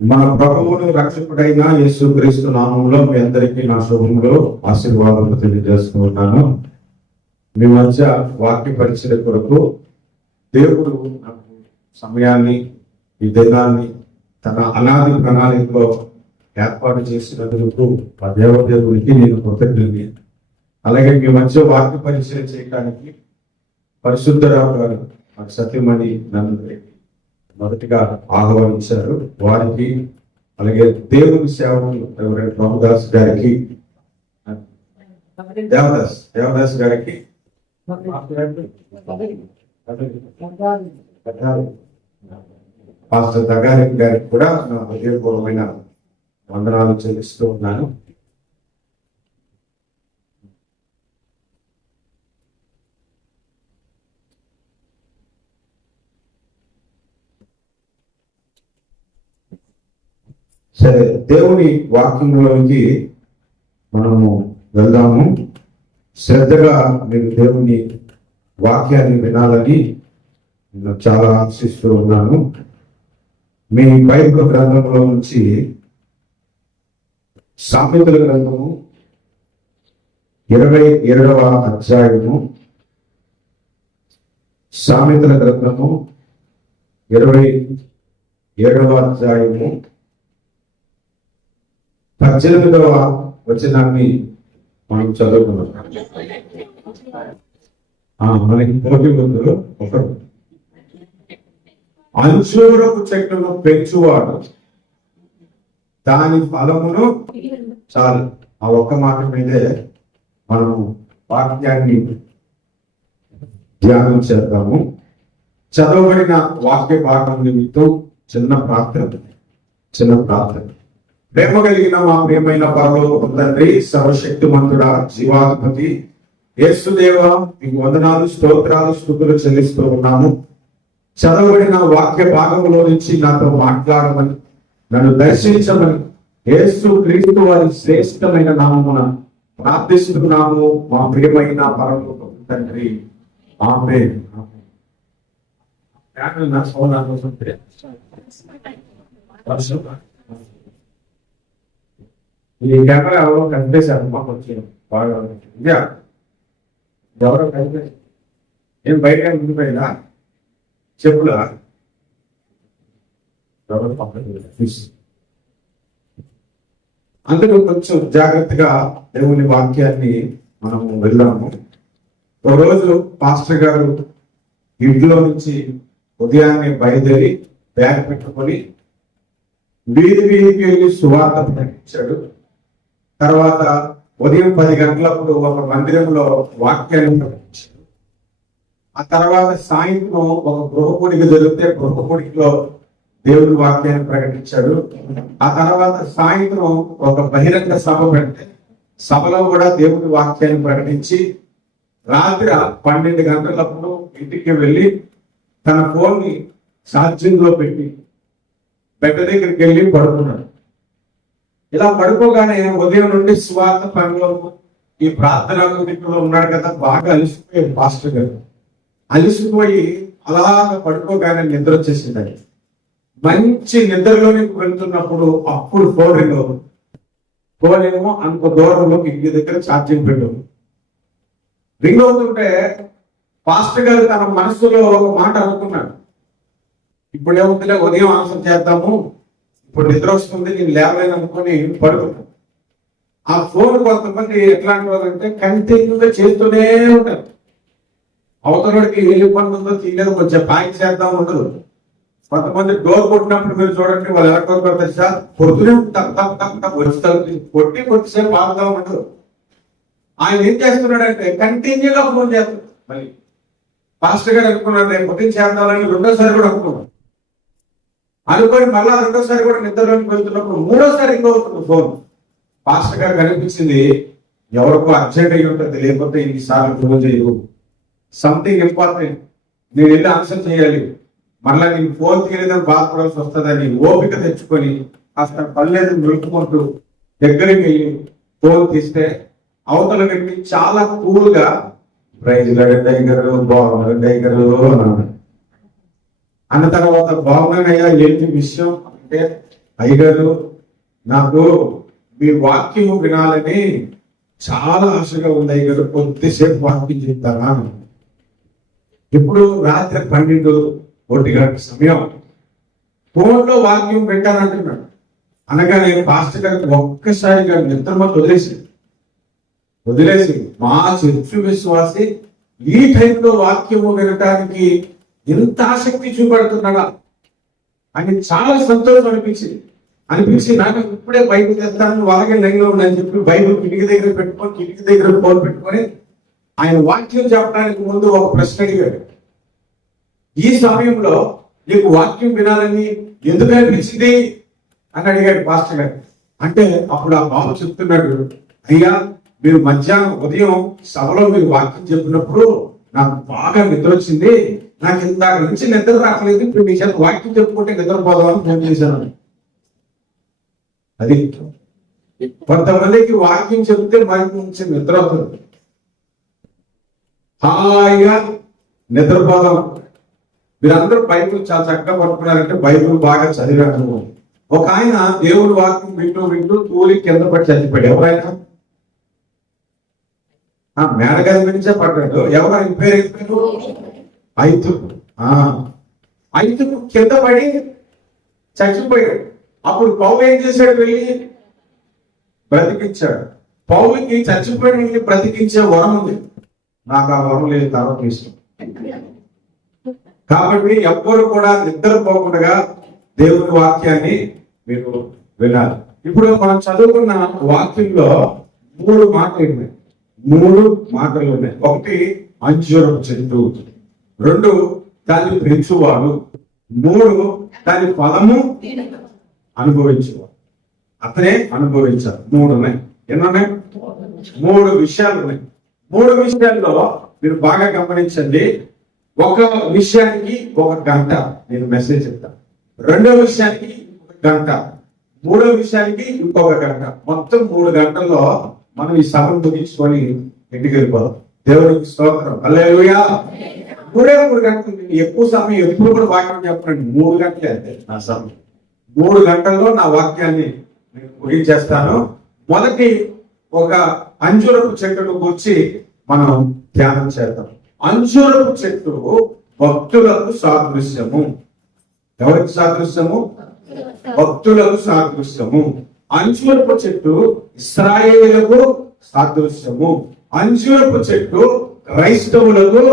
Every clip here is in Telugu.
మన ప్రభువును రక్షకుడైన యేసుక్రీస్తు నామంలో మీ అందరికీ నా శుభములు ఆశీర్వాదాలు తెలియజేస్తూ ఉన్నాను. మీ మధ్య వాక్య పరిచయ కొరకు దేవుడు నాకు సమయాన్ని, ఈ దినాన్ని తన అనాది ప్రణాళికలో ఏర్పాటు చేసినందుకు ఆ దేవదేవునికి నేను కృతజ్ఞుడిని. అలాగే మీ మధ్య వాక్య పరిచయం చేయడానికి పరిశుద్ధరావు గారు సత్యమణి నన్ను మొదటిగా ఆహ్వానించారు. వారికి అలాగే దేవుని సేవకులు ఎవరైనా ప్రభుదాస్ గారికి, దేవదాస్ గారికి, పాస్టర్ దగారి గారికి కూడా నా హృదయపూర్వమైన వందనాలు చెల్లిస్తూ ఉన్నాను. సరే, దేవుని వాక్యంలోకి మనము వెళ్దాము. శ్రద్ధగా మీరు దేవుని వాక్యాన్ని వినాలని నేను చాలా ఆశిస్తూ ఉన్నాను. మీ బైబిల్ గ్రంథంలో నుంచి సామెతల గ్రంథము 27వ అధ్యాయము, సామెతల గ్రంథము 27వ అధ్యాయము 18వ వచనాన్ని మనం చదువుకున్నాం. మనకి పోటీ ముందు ఒకరు అంశూరపు చెట్టును పెంచువాడు దాని ఫలమును చాలు. ఆ ఒక్క మాట మీదే మనము వాక్యాన్ని ధ్యానం చేద్దాము. చదవబడిన వాక్య భాగం నిమిత్తం చిన్న ప్రార్థన. ప్రేమ కలిగిన మా ప్రియమైన పరలోకపు తండ్రి, సర్వశక్తిమంతుడా, జీవాధిపతి యేసుదేవ, మీకు వందనాలు, స్తోత్రాలు, స్తుతులు చెల్లిస్తూ ఉన్నాము. చదవబడిన వాక్య భాగంలో నుంచి నాతో మాట్లాడమని, నన్ను దర్శించమని యేసు క్రీస్తు వారి శ్రేష్టమైన నామమున ప్రార్థిస్తున్నాము మా ప్రియమైన పరలోకపు తండ్రి. ఆమేన్. ఈ కెమెరా ఎవరో కనిపేశారు, మాకు వచ్చాను బాగా ఇదా ఎవరో కనిపేసి ఏం బయట ఉండిపోయిందా చెప్పులా అందుకు కొంచెం జాగ్రత్తగా దేవుని వాక్యాన్ని మనము వెళ్ళాము. ఒకరోజు పాస్టర్ గారు ఇంట్లో నుంచి ఉదయాన్నే బయలుదేరి బ్యాగ్ పెట్టుకొని వీధికి వెళ్ళి సువార్త ప్రకటించాడు. తర్వాత ఉదయం 10 గంటలప్పుడు ఒక మందిరంలో వాక్యాన్ని ప్రకటించాడు. ఆ తర్వాత సాయంత్రం ఒక గృహపూడికి జరిగితే గృహపూడికిలో దేవుడి వాక్యాన్ని ప్రకటించాడు. ఆ తర్వాత సాయంత్రం ఒక బహిరంగ సభ పెడితే సభలో కూడా దేవుడి వాక్యాన్ని ప్రకటించి రాత్రి 12 గంటలప్పుడు ఇంటికి వెళ్ళి తన ఫోన్ని ఛార్జింగ్ లో పెట్టి బెడ్ దగ్గరికి వెళ్ళి పడుకున్నాడు. ఇలా పడుకోగానే ఉదయం నుండి స్వార్థ పనిలో ఈ ప్రార్థన ఉన్నాడు కదా, బాగా అలిసిపోయాడు పాస్టర్ గారు. అలిసిపోయి అలాగ పడుకోగానే నిద్ర వచ్చేసింది. మంచి నిద్రలోనికి వెళ్తున్నప్పుడు అప్పుడు ఫోన్ ఏమో అంత దూరంలో ఇంటి దగ్గర ఛార్జింగ్ పెట్టు రింగ్ అవుతుంటే పాస్టర్ గారు తన మనసులో ఒక మాట అనుకున్నాడు, ఇప్పుడు ఏముందిలే ఉదయం ఆన్సర్ చేద్దాము, ఇప్పుడు నిద్ర వస్తుంది, నేను లేవలేను అనుకుని పడుకున్నాను. ఆ ఫోన్ కొంతమంది ఎట్లాంటి వాళ్ళంటే కంటిన్యూగా చేస్తూనే ఉంటారు. అవతలకి ఏ ఇబ్బంది ఉందో తీయలేదు, కొంచెం ప్యాక్ చేద్దాం ఉండదు. కొంతమంది డోర్ కొట్టినప్పుడు మీరు చూడండి, వాళ్ళు ఎలా కొడతారు సార్, కొడుతూనే ఉంటారు, వచ్చి కొట్టి కొద్దిసేపు ఆగుదాం ఉండదు. ఆయన ఏం చేస్తున్నాడంటే కంటిన్యూగా ఫోన్ చేస్తాడు. మళ్ళీ పాస్టర్ గారు అనుకున్నాడు రేపు పొద్దున చేద్దామని రెండోసారి కూడా అనుకొని మళ్ళా రెండోసారి కూడా నిద్రలోకి వెళ్తున్నప్పుడు మూడోసారి ఇంకో అవుతుంది ఫోన్. పాస్టర్ గారు కనిపించింది, ఎవరికో అర్జెంట్ అయ్యి ఉంటుంది, లేకపోతే ఇన్నిసార్లు ఫోన్ చేయరు, సంథింగ్ ఇంపార్టెంట్, నేను వెళ్ళి ఆన్సర్ చేయాలి, మళ్ళా నేను ఫోన్ తీయలేదని బాధపడాల్సి వస్తుందని ఓపిక తెచ్చుకొని కాస్త పల్లెదు నిలుపుకుంటూ దగ్గరికి వెళ్ళి ఫోన్ తీస్తే అవతల వ్యక్తి చాలా కూల్గా ప్రైజ్ గారు బాగున్నారు అన్నాడు. అన్న తర్వాత బాగున్నానయ్యా ఏంటి విషయం అంటే, అయ్యగారు నాకు మీ వాక్యం వినాలని చాలా ఆశగా ఉంది అయ్యగారు, కొద్దిసేపు వాక్యం చెప్తారా? ఇప్పుడు రాత్రి 12-1 గంట సమయం ఫోన్లో వాక్యం పెట్టానంటున్నాడు. అనగానే పాస్టర్ గారికి ఒక్కసారిగా నిద్రమో వదిలేసి మా చర్చి విశ్వాసి ఈ టైంలో వాక్యము వినటానికి ఎంత ఆసక్తి చూపెడుతున్నాడా అని చాలా సంతోషం అనిపించి నాకు ఇప్పుడే బైబిల్ తెస్తాను వాళ్ళకే లైన్లో ఉండని చెప్పి బైబిల్ కిటికీ దగ్గర ఫోన్ పెట్టుకొని ఆయన వాక్యం చెప్పడానికి ముందు ఒక ప్రశ్న అడిగాడు. ఈ సమయంలో నీకు వాక్యం వినాలని ఎందుకు అనిపించింది అని అడిగాడు పాస్టర్ గారు. అంటే అప్పుడు ఆ బాబు చెప్తున్నాడు, అయ్యా మీరు మధ్యాహ్నం ఉదయం సభలో మీరు వాక్యం చెప్పినప్పుడు నాకు బాగా నిద్ర వచ్చింది, నాకు ఇందాక నుంచి నిద్ర రాకలేదు, ఇప్పుడు మీ చేత వాక్యం చెప్పుకుంటే నిద్రపోదామని ఫోన్ చేశాను. అది కొంతమందికి వాక్యం చెప్తే మనకి నుంచి నిద్ర అవుతుంది, హాయిగా నిద్రపోదాం. మీరందరూ బైబిల్ చాలా చక్కగా పట్టుకున్నారంటే బైబిల్ బాగా చదివాను. ఒక ఆయన దేవుడు వాక్యం వింటూ తూలి కింద పడి చచ్చిపోయాడు. ఎవరైనా మేడగది నుంచే పడ్డాడు. ఎవరైనా పేరు ఐదుకు కింద పడి చచ్చిపోయాడు. అప్పుడు పౌలు ఏం చేశాడు? వెళ్ళి బ్రతికించాడు. పౌలుకి చచ్చిపోయిన వెళ్ళి బ్రతికించే వరం ఉంది. నాకు ఆ వరం లేదు, తర్వాత తీసుకు. కాబట్టి ఎవ్వరు కూడా నిద్రపోకుండా దేవుని వాక్యాన్ని మీరు వినాలి. ఇప్పుడు మనం చదువుకున్న వాక్యంలో 3 మాటలు ఉన్నాయి. ఒకటి అంజూరపు చెట్టు, 2 దాన్ని పెంచువాడు, 3 దాని ఫలము అనుభవించేవాడు. అతనే అనుభవించారు. 3 ఉన్నాయి. ఎన్నున్నాయి? 3 విషయాలు ఉన్నాయి. 3 విషయాల్లో మీరు బాగా గమనించండి. ఒక విషయానికి 1 గంట నేను మెసేజ్ చెప్తాను, 2వ విషయానికి 1 గంట, 3వ విషయానికి ఇంకొక గంట. మొత్తం 3 గంటల్లో మనం ఈ సభను ముగించుకొని ఇంటికి వెళ్ళిపోదాం. దేవునికి స్తోత్రం. హల్లెలూయా. 3 గంటలు. ఎక్కువ సమయం ఎప్పుడు కూడా వాక్యం చెప్పండి. 3 గంటలే అంతే నా సమయం. 3 గంటల్లో నా వాక్యాన్ని నేను ముగించేస్తాను. మొదటి ఒక అంజూరపు చెట్టును గురించి మనం ధ్యానం చేద్దాం. అంజూరపు చెట్టు భక్తులకు సాదృశ్యము. ఎవరికి సాదృశ్యము? భక్తులకు సాదృశ్యము. అంజూరపు చెట్టు ఇశ్రాయేలులకు సాదృశ్యము. అంజూరపు చెట్టు క్రైస్తవులకు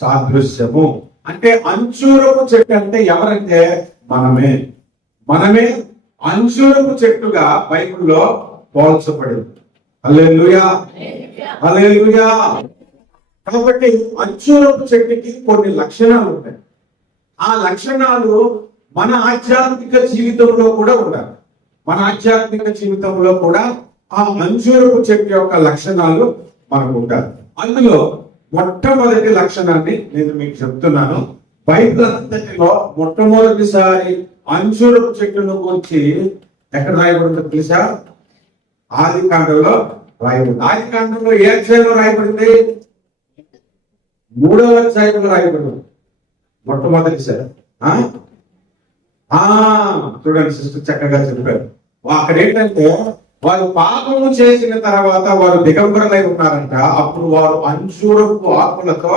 సాదృశ్యము. అంటే అంజూరపు చెట్టు అంటే ఎవరంటే మనమే అంజూరపు చెట్టుగా బైబిల్లో పోల్చబడింది. హల్లెలూయా, హల్లెలూయా. కాబట్టి అంజూరపు చెట్టుకి కొన్ని లక్షణాలు ఉంటాయి. ఆ లక్షణాలు మన ఆధ్యాత్మిక జీవితంలో కూడా ఉండాలి. మన ఆధ్యాత్మిక జీవితంలో కూడా ఆ అంజూరపు చెట్టు యొక్క లక్షణాలు మనకు ఉండాలి. అందులో మొట్టమొదటి లక్షణాన్ని నేను మీకు చెప్తున్నాను. బైబిల్ అంతటిలో మొట్టమొదటిసారి అంజూరపు చెట్టును గురించి ఎక్కడ రాయబడిందో తెలుసా? ఆదికాండంలో రాయబడింది. ఆదికాండంలో ఏ అధ్యాయంలో రాయబడింది? 3వ అధ్యాయంలో రాయబడింది. మొట్టమొదటిసారి చూడండి, సిస్టర్ చక్కగా చెప్పారు. అక్కడ ఏంటంటే వారు పాపము చేసిన తర్వాత వారు దిగంబరులై ఉన్నారంట. అప్పుడు వారు అంజూరపు ఆకులతో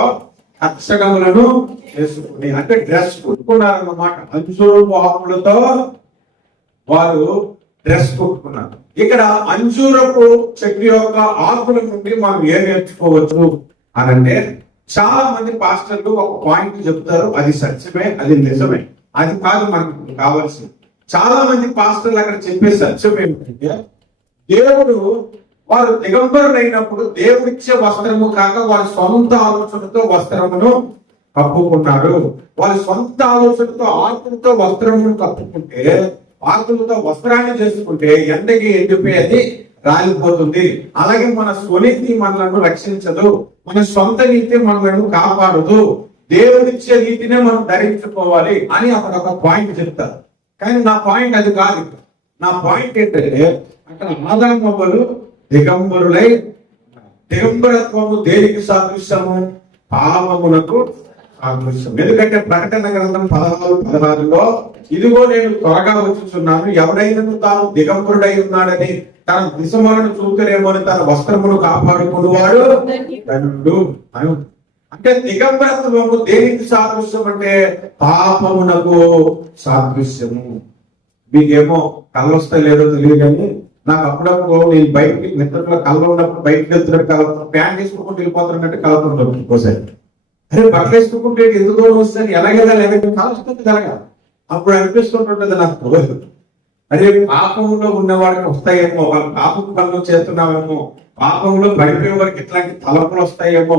కచ్చడములను చేసుకుని, అంటే డ్రెస్ కుట్టుకున్నారన్నమాట. అంజూరపు ఆకులతో వారు డ్రెస్ కుట్టుకున్నారు. ఇక్కడ అంజూరపు చెట్టు యొక్క ఆకుల నుండి మనం ఏం నేర్చుకోవచ్చు అని అంటే, చాలా మంది పాస్టర్లు ఒక పాయింట్ చెప్తారు, అది సత్యమే, అది నిజమే. అది కాదు మనకు కావాల్సింది. చాలా మంది పాస్టర్లు అక్కడ చెప్పే సత్యం ఏమిటంటే, దేవుడు వారు దిగంబరులైనప్పుడు దేవుడిచ్చే వస్త్రము కాక వారి సొంత ఆలోచనతో వస్త్రమును కప్పుకున్నారు. వారి సొంత ఆలోచనతో ఆకులతో వస్త్రమును కప్పుకుంటే, ఆకులతో వస్త్రాన్ని చేసుకుంటే ఎండకి ఎండిపోయి అది రాలిపోతుంది. అలాగే మన స్వనీతి మనలను రక్షించదు, మన సొంత నీతి మనలను కాపాడదు. దేవుడిచ్చే నీతినే మనం ధరించుకోవాలి అని అక్కడ ఒక పాయింట్ చెప్తారు. కానీ నా పాయింట్ అది కాదు. నా పాయింట్ ఏంటంటే, అక్కడ ఆదామవ్వలు దిగంబరులై, దిగంబరత్వము దేనికి సాదృశ్యము? పాపములకు సాదృశ్యం. ఎందుకంటే ప్రకటన గ్రంథం 16:16లో ఇదిగో నేను త్వరగా వచ్చుచున్నాను, ఎవడైనా తాను దిగంబరుడై ఉన్నాడని తన దిశములను చూపుతేనేమో తన వస్త్రమును కాపాడుకునేవాడు ధన్యుడు అని. అంటే దిగంబరత్వము దేనికి సాదృశ్యం అంటే పాపమునకు సాదృశ్యము. మీకేమో కళ్ళు వస్తాయి లేదో తెలియదు కానీ నాకు అప్పుడప్పుడు నేను బయటికి నిద్రలో కళ్ళు ఉన్నప్పుడు బయటకు వెళ్తున్నట్టు కలుగుతాను, ప్యాంట్ వేసుకోకుండా వెళ్ళిపోతున్నట్టు కలుగుతుంటాను. ఒక్కోసారి అరే బట్టలు వేసుకోకుంటే ఎందుకు వస్తాను ఎలాగేదా లేదా కలుస్తుంది కలగా అప్పుడు అనిపిస్తుంటుంటది నాకు రోజు. అదే పాపంలో ఉన్నవాడికి వస్తాయేమో, వాళ్ళు పాపం పనులు చేస్తున్నామేమో, పాపంలో పడిపోయే వారికి ఇట్లాంటి తలపులు వస్తాయేమో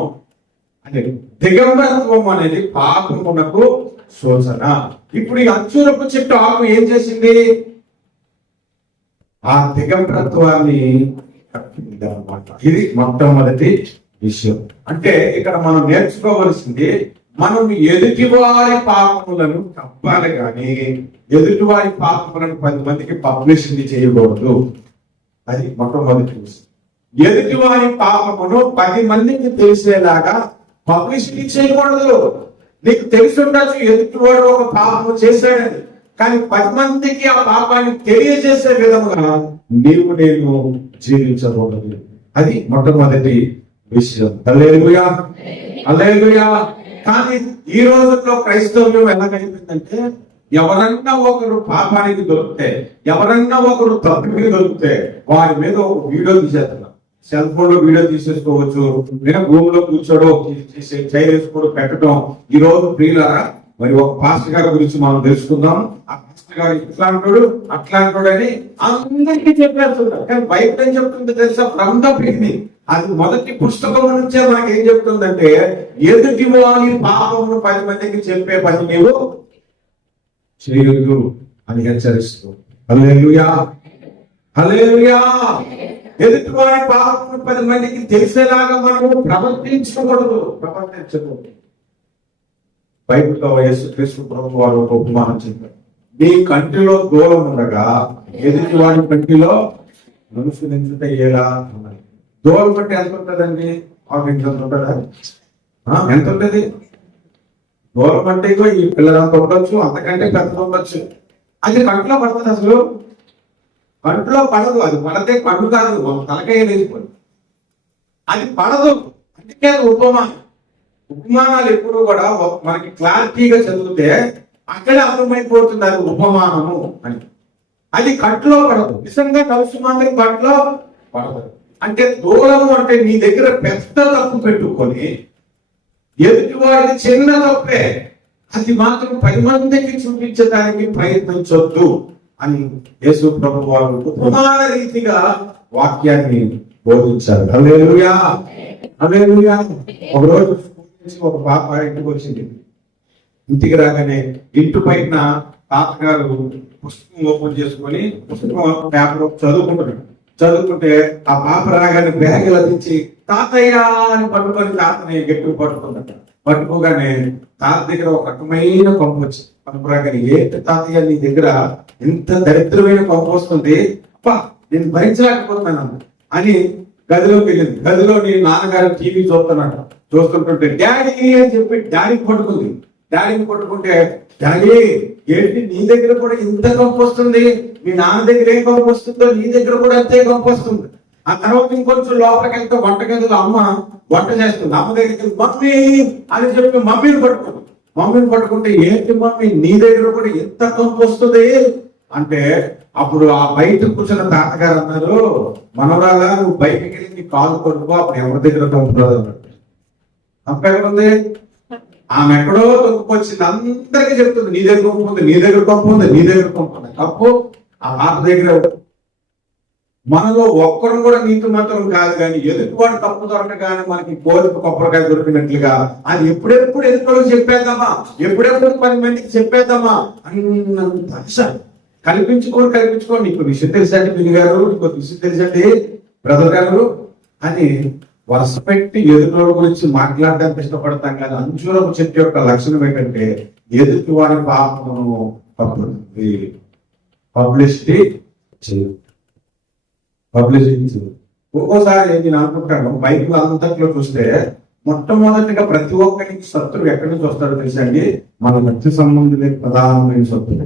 అదే. దిగంబరత్వం అనేది పాపమునకు సూచన. ఇప్పుడు ఈ అంచురపు చెట్టు ఆకు ఏం చేసింది? ఆ దిగంబరత్వాన్ని కప్పింది అన్నమాట. ఇది మొట్టమొదటి విషయం. అంటే ఇక్కడ మనం నేర్చుకోవలసింది, మనం ఎదుటివారి పాపములను కప్పాలి కానీ ఎదుటివారి పాపములను 10 మందికి పబ్లిసిటీ చేయకూడదు. అది మొట్టమొదటి విషయం. ఎదుటివారి పాపమును 10 మందికి తెలిసేలాగా పబ్లిసిటీ చేయకూడదు. నీకు తెలిసి ఉండొచ్చు ఎదుటివాడు ఒక పాపము చేశాడని, కానీ 10 మందికి ఆ పాపాన్ని తెలియజేసే విధముగా నీవు నేను జీవించకూడదు. అది మొట్టమొదటి విషయం. హల్లెలూయా, హల్లెలూయా. కానీ ఈ రోజుల్లో క్రైస్తవ్యం ఎలాగైపోయిందంటే, ఎవరన్నా ఒకరు పాపానికి దొరికితే, ఎవరన్నా ఒకరు తప్పుకి దొరికితే వారి మీద ఒక వీడియో తీసేస్తున్నారు. సెల్ ఫోన్ లో వీడియో తీసేసుకోవచ్చు, లేదా భూమి లో కూర్చోడం, చైర్ వేసుకోవడం, పెట్టడం. ఈ రోజు ప్రియులారా, మరి ఒక పాస్టర్ గారి గురించి మనం తెలుసుకుందాం. ఆ పాస్టర్ గారు ఇట్లాంటోడు అట్లాంటోడు అని అందరికీ చెప్పేస్తున్నారు. కానీ బైబిల్ ఏం చెప్తుంది తెలుసా? ఫ్రమ్ ద బిగినింగ్, అది మొదటి పుస్తకం నుంచే మనకి ఏం చెప్తుందంటే, ఎదుటి వారి పాపమును 10 మందికి చెప్పే పని నీవు చేయొద్దు అని హెచ్చరిస్తూ. హల్లెలూయా, హల్లెలూయా. ఎదుటి వారి పాపమును 10 మందికి తెలిసేలాగా మనము ప్రవర్తించకూడదు. బైబిల్లో యేసుక్రీస్తు ప్రభువు వారు ఒక ఉపమానం చెప్పారు. నీ కంటిలో దూరం ఉండగా ఎదుటి వాడి కంటిలో మనుషులు ఎంచుట ఎలా అన్నది. దూరం బట్టి ఎంత ఉంటుందండి? ఎంత ఉంటుందా? ఎంత ఉంటుంది? దూరం అంటే ఈ పిల్లలంతా ఉండొచ్చు, అంతకంటే పెద్ద ఉండొచ్చు. అది కంట్లో పడుతుంది. అసలు కంట్లో పడదు. అది పడితే కన్ను కాదు, తలకాయ లేచిపోయి అది పడదు. అందుకే అది ఉపమానం. ఉపమానాలు ఎప్పుడు కూడా మనకి క్లారిటీగా చదివితే అక్కడే అర్థమైపోతుంది అది ఉపమానము అని. అది కంట్లో పడదు. నిజంగా కలిసి మాత్రం కంట్లో పడదు. అంటే దూరము అంటే నీ దగ్గర పెద్ద తప్పు పెట్టుకొని ఎదుటి వాడికి చిన్న తప్పే, అది మాత్రం 10 మందికి చూపించడానికి ప్రయత్నించొద్దు అని యేసు ప్రభువు వారు ఉపమాన రీతిగా వాక్యాన్ని బోధించారు. హల్లెలూయా, హల్లెలూయా. ఒకరోజు ఒక పాప ఇంటికి వచ్చింది. ఇంటికి రాగానే ఇంటి పైన తాతగారు పుస్తకం ఓపెన్ చేసుకొని పుస్తకం పేపర్ చదువుకుంటే ఆ పాప రాగానే బ్యాగ్ లభించి తాతయ్య అని పట్టుకొని తాతని గట్టిగా పట్టుకున్నట్టు. పట్టుకోగానే తాత దగ్గర ఒక రకమైన పంపు వచ్చింది. పంపు రాగానే, ఏంటి తాతయ్య నీ దగ్గర ఇంత దరిద్రమైన పంపు వస్తుంది, అప్పా నేను భరించలేకపోతున్నాను అని గదిలోకి వెళ్ళింది. గదిలో నీ నాన్నగారు టీవీ చూస్తుంటుంటే డాడీ అని చెప్పి డాడీకి పట్టుకుంది. డాడీని పట్టుకుంటే, డాడీ ఏంటి నీ దగ్గర కూడా ఇంత కంపు వస్తుంది, మీ నాన్న దగ్గర ఏం కంపు వస్తుందో నీ దగ్గర కూడా అంతే కంపు వస్తుంది. ఆ తర్వాత ఇంకొంచెం లోపలికి వెళ్తే వంటగదిలో అమ్మ వంట చేస్తుంది. అమ్మ దగ్గరికి మమ్మీ అని చెప్పి మమ్మీని పట్టుకుంటే, ఏంటి మమ్మీ నీ దగ్గర కూడా ఎంత కంపు వస్తుంది అంటే, అప్పుడు ఆ బయట కూర్చున్న తాతగారు అన్నారు, మనవరాలా నువ్వు బయటకి వెళ్ళి నీ కాలు కొట్టుకో, అప్పుడు ఎవరి దగ్గర కంపు రాదు అన్నాడు. తప్ప ఎక్కడుంది? ఆమె ఎక్కడో తొక్కుకొచ్చింది. అందరికీ చెప్తుంది, నీ దగ్గర కంపు ఉంది, నీ దగ్గర కంపు ఉంది, నీ దగ్గర కంపు ఉంది. తప్పు ఆ తాత దగ్గర. మనలో ఒక్కరు కూడా నీతి మాత్రం కాదు, కానీ ఎదుటివాడు తప్పు దొరకగానే మనకి కోరిక కొబ్బరికాయ దొరికినట్లుగా అది ఎప్పుడెప్పుడు ఎదుటివాడికి చెప్పేద్దామా, ఎప్పుడెప్పుడు 10 మందికి చెప్పేద్దామా అన్నంత ఆశ. కల్పించుకోండి. నీకు విషయం తెలుసండి బిల్లు గారు, నీకు విషయం తెలుసండి బ్రదర్ గారు అని వరుస పెట్టి ఎదుటి గురించి మాట్లాడడానికి ఇష్టపడతాం. కానీ అంజూరపు చెట్టు యొక్క లక్షణం ఏంటంటే ఎదుటి వారి పాపమును పబ్లిసిటీ చేయదు. ఒక్కోసారి నేను అనుకుంటాను, బైబిల్ అంతట్లో చూస్తే మొట్టమొదటిగా ప్రతి ఒక్కరికి శత్రువు ఎక్కడి నుంచి వస్తాడో తెలుసండి, మన రక్త సంబంధులే ప్రధానమైన శత్రువు.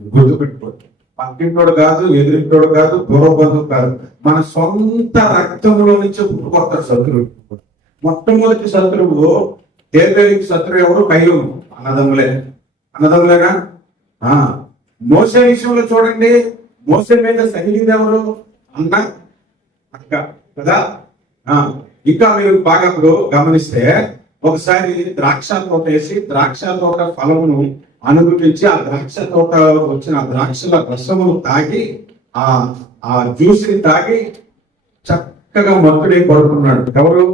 గుర్తుపెట్టుకోండి. పక్కింటోడు కాదు, ఎదురింటోడు కాదు, దూరబంధువు కాదు, మన సొంత రక్తంలో నుంచి పుట్టుకొస్తాడు శత్రువు. మొట్టమొదటి శత్రువు దేవుడికి శత్రువు ఎవరు? కయ్యూను. అన్నదమ్ములేనా? మోసే విషయంలో చూడండి, మోసే మీద సహించింది ఎవరు? అన్న, అక్క కదా. ఇంకా మీరు బాగా ఇప్పుడు గమనిస్తే ఒకసారి ద్రాక్ష తోట వేసి ద్రాక్ష తోట ఫలమును అనుభవించి ఆ ద్రాక్ష తోట వచ్చిన ద్రాక్షల రసమును తాగి ఆ జ్యూస్ ని తాగి చక్కగా మత్తుడే పడుకున్నాడు. ఎవరు?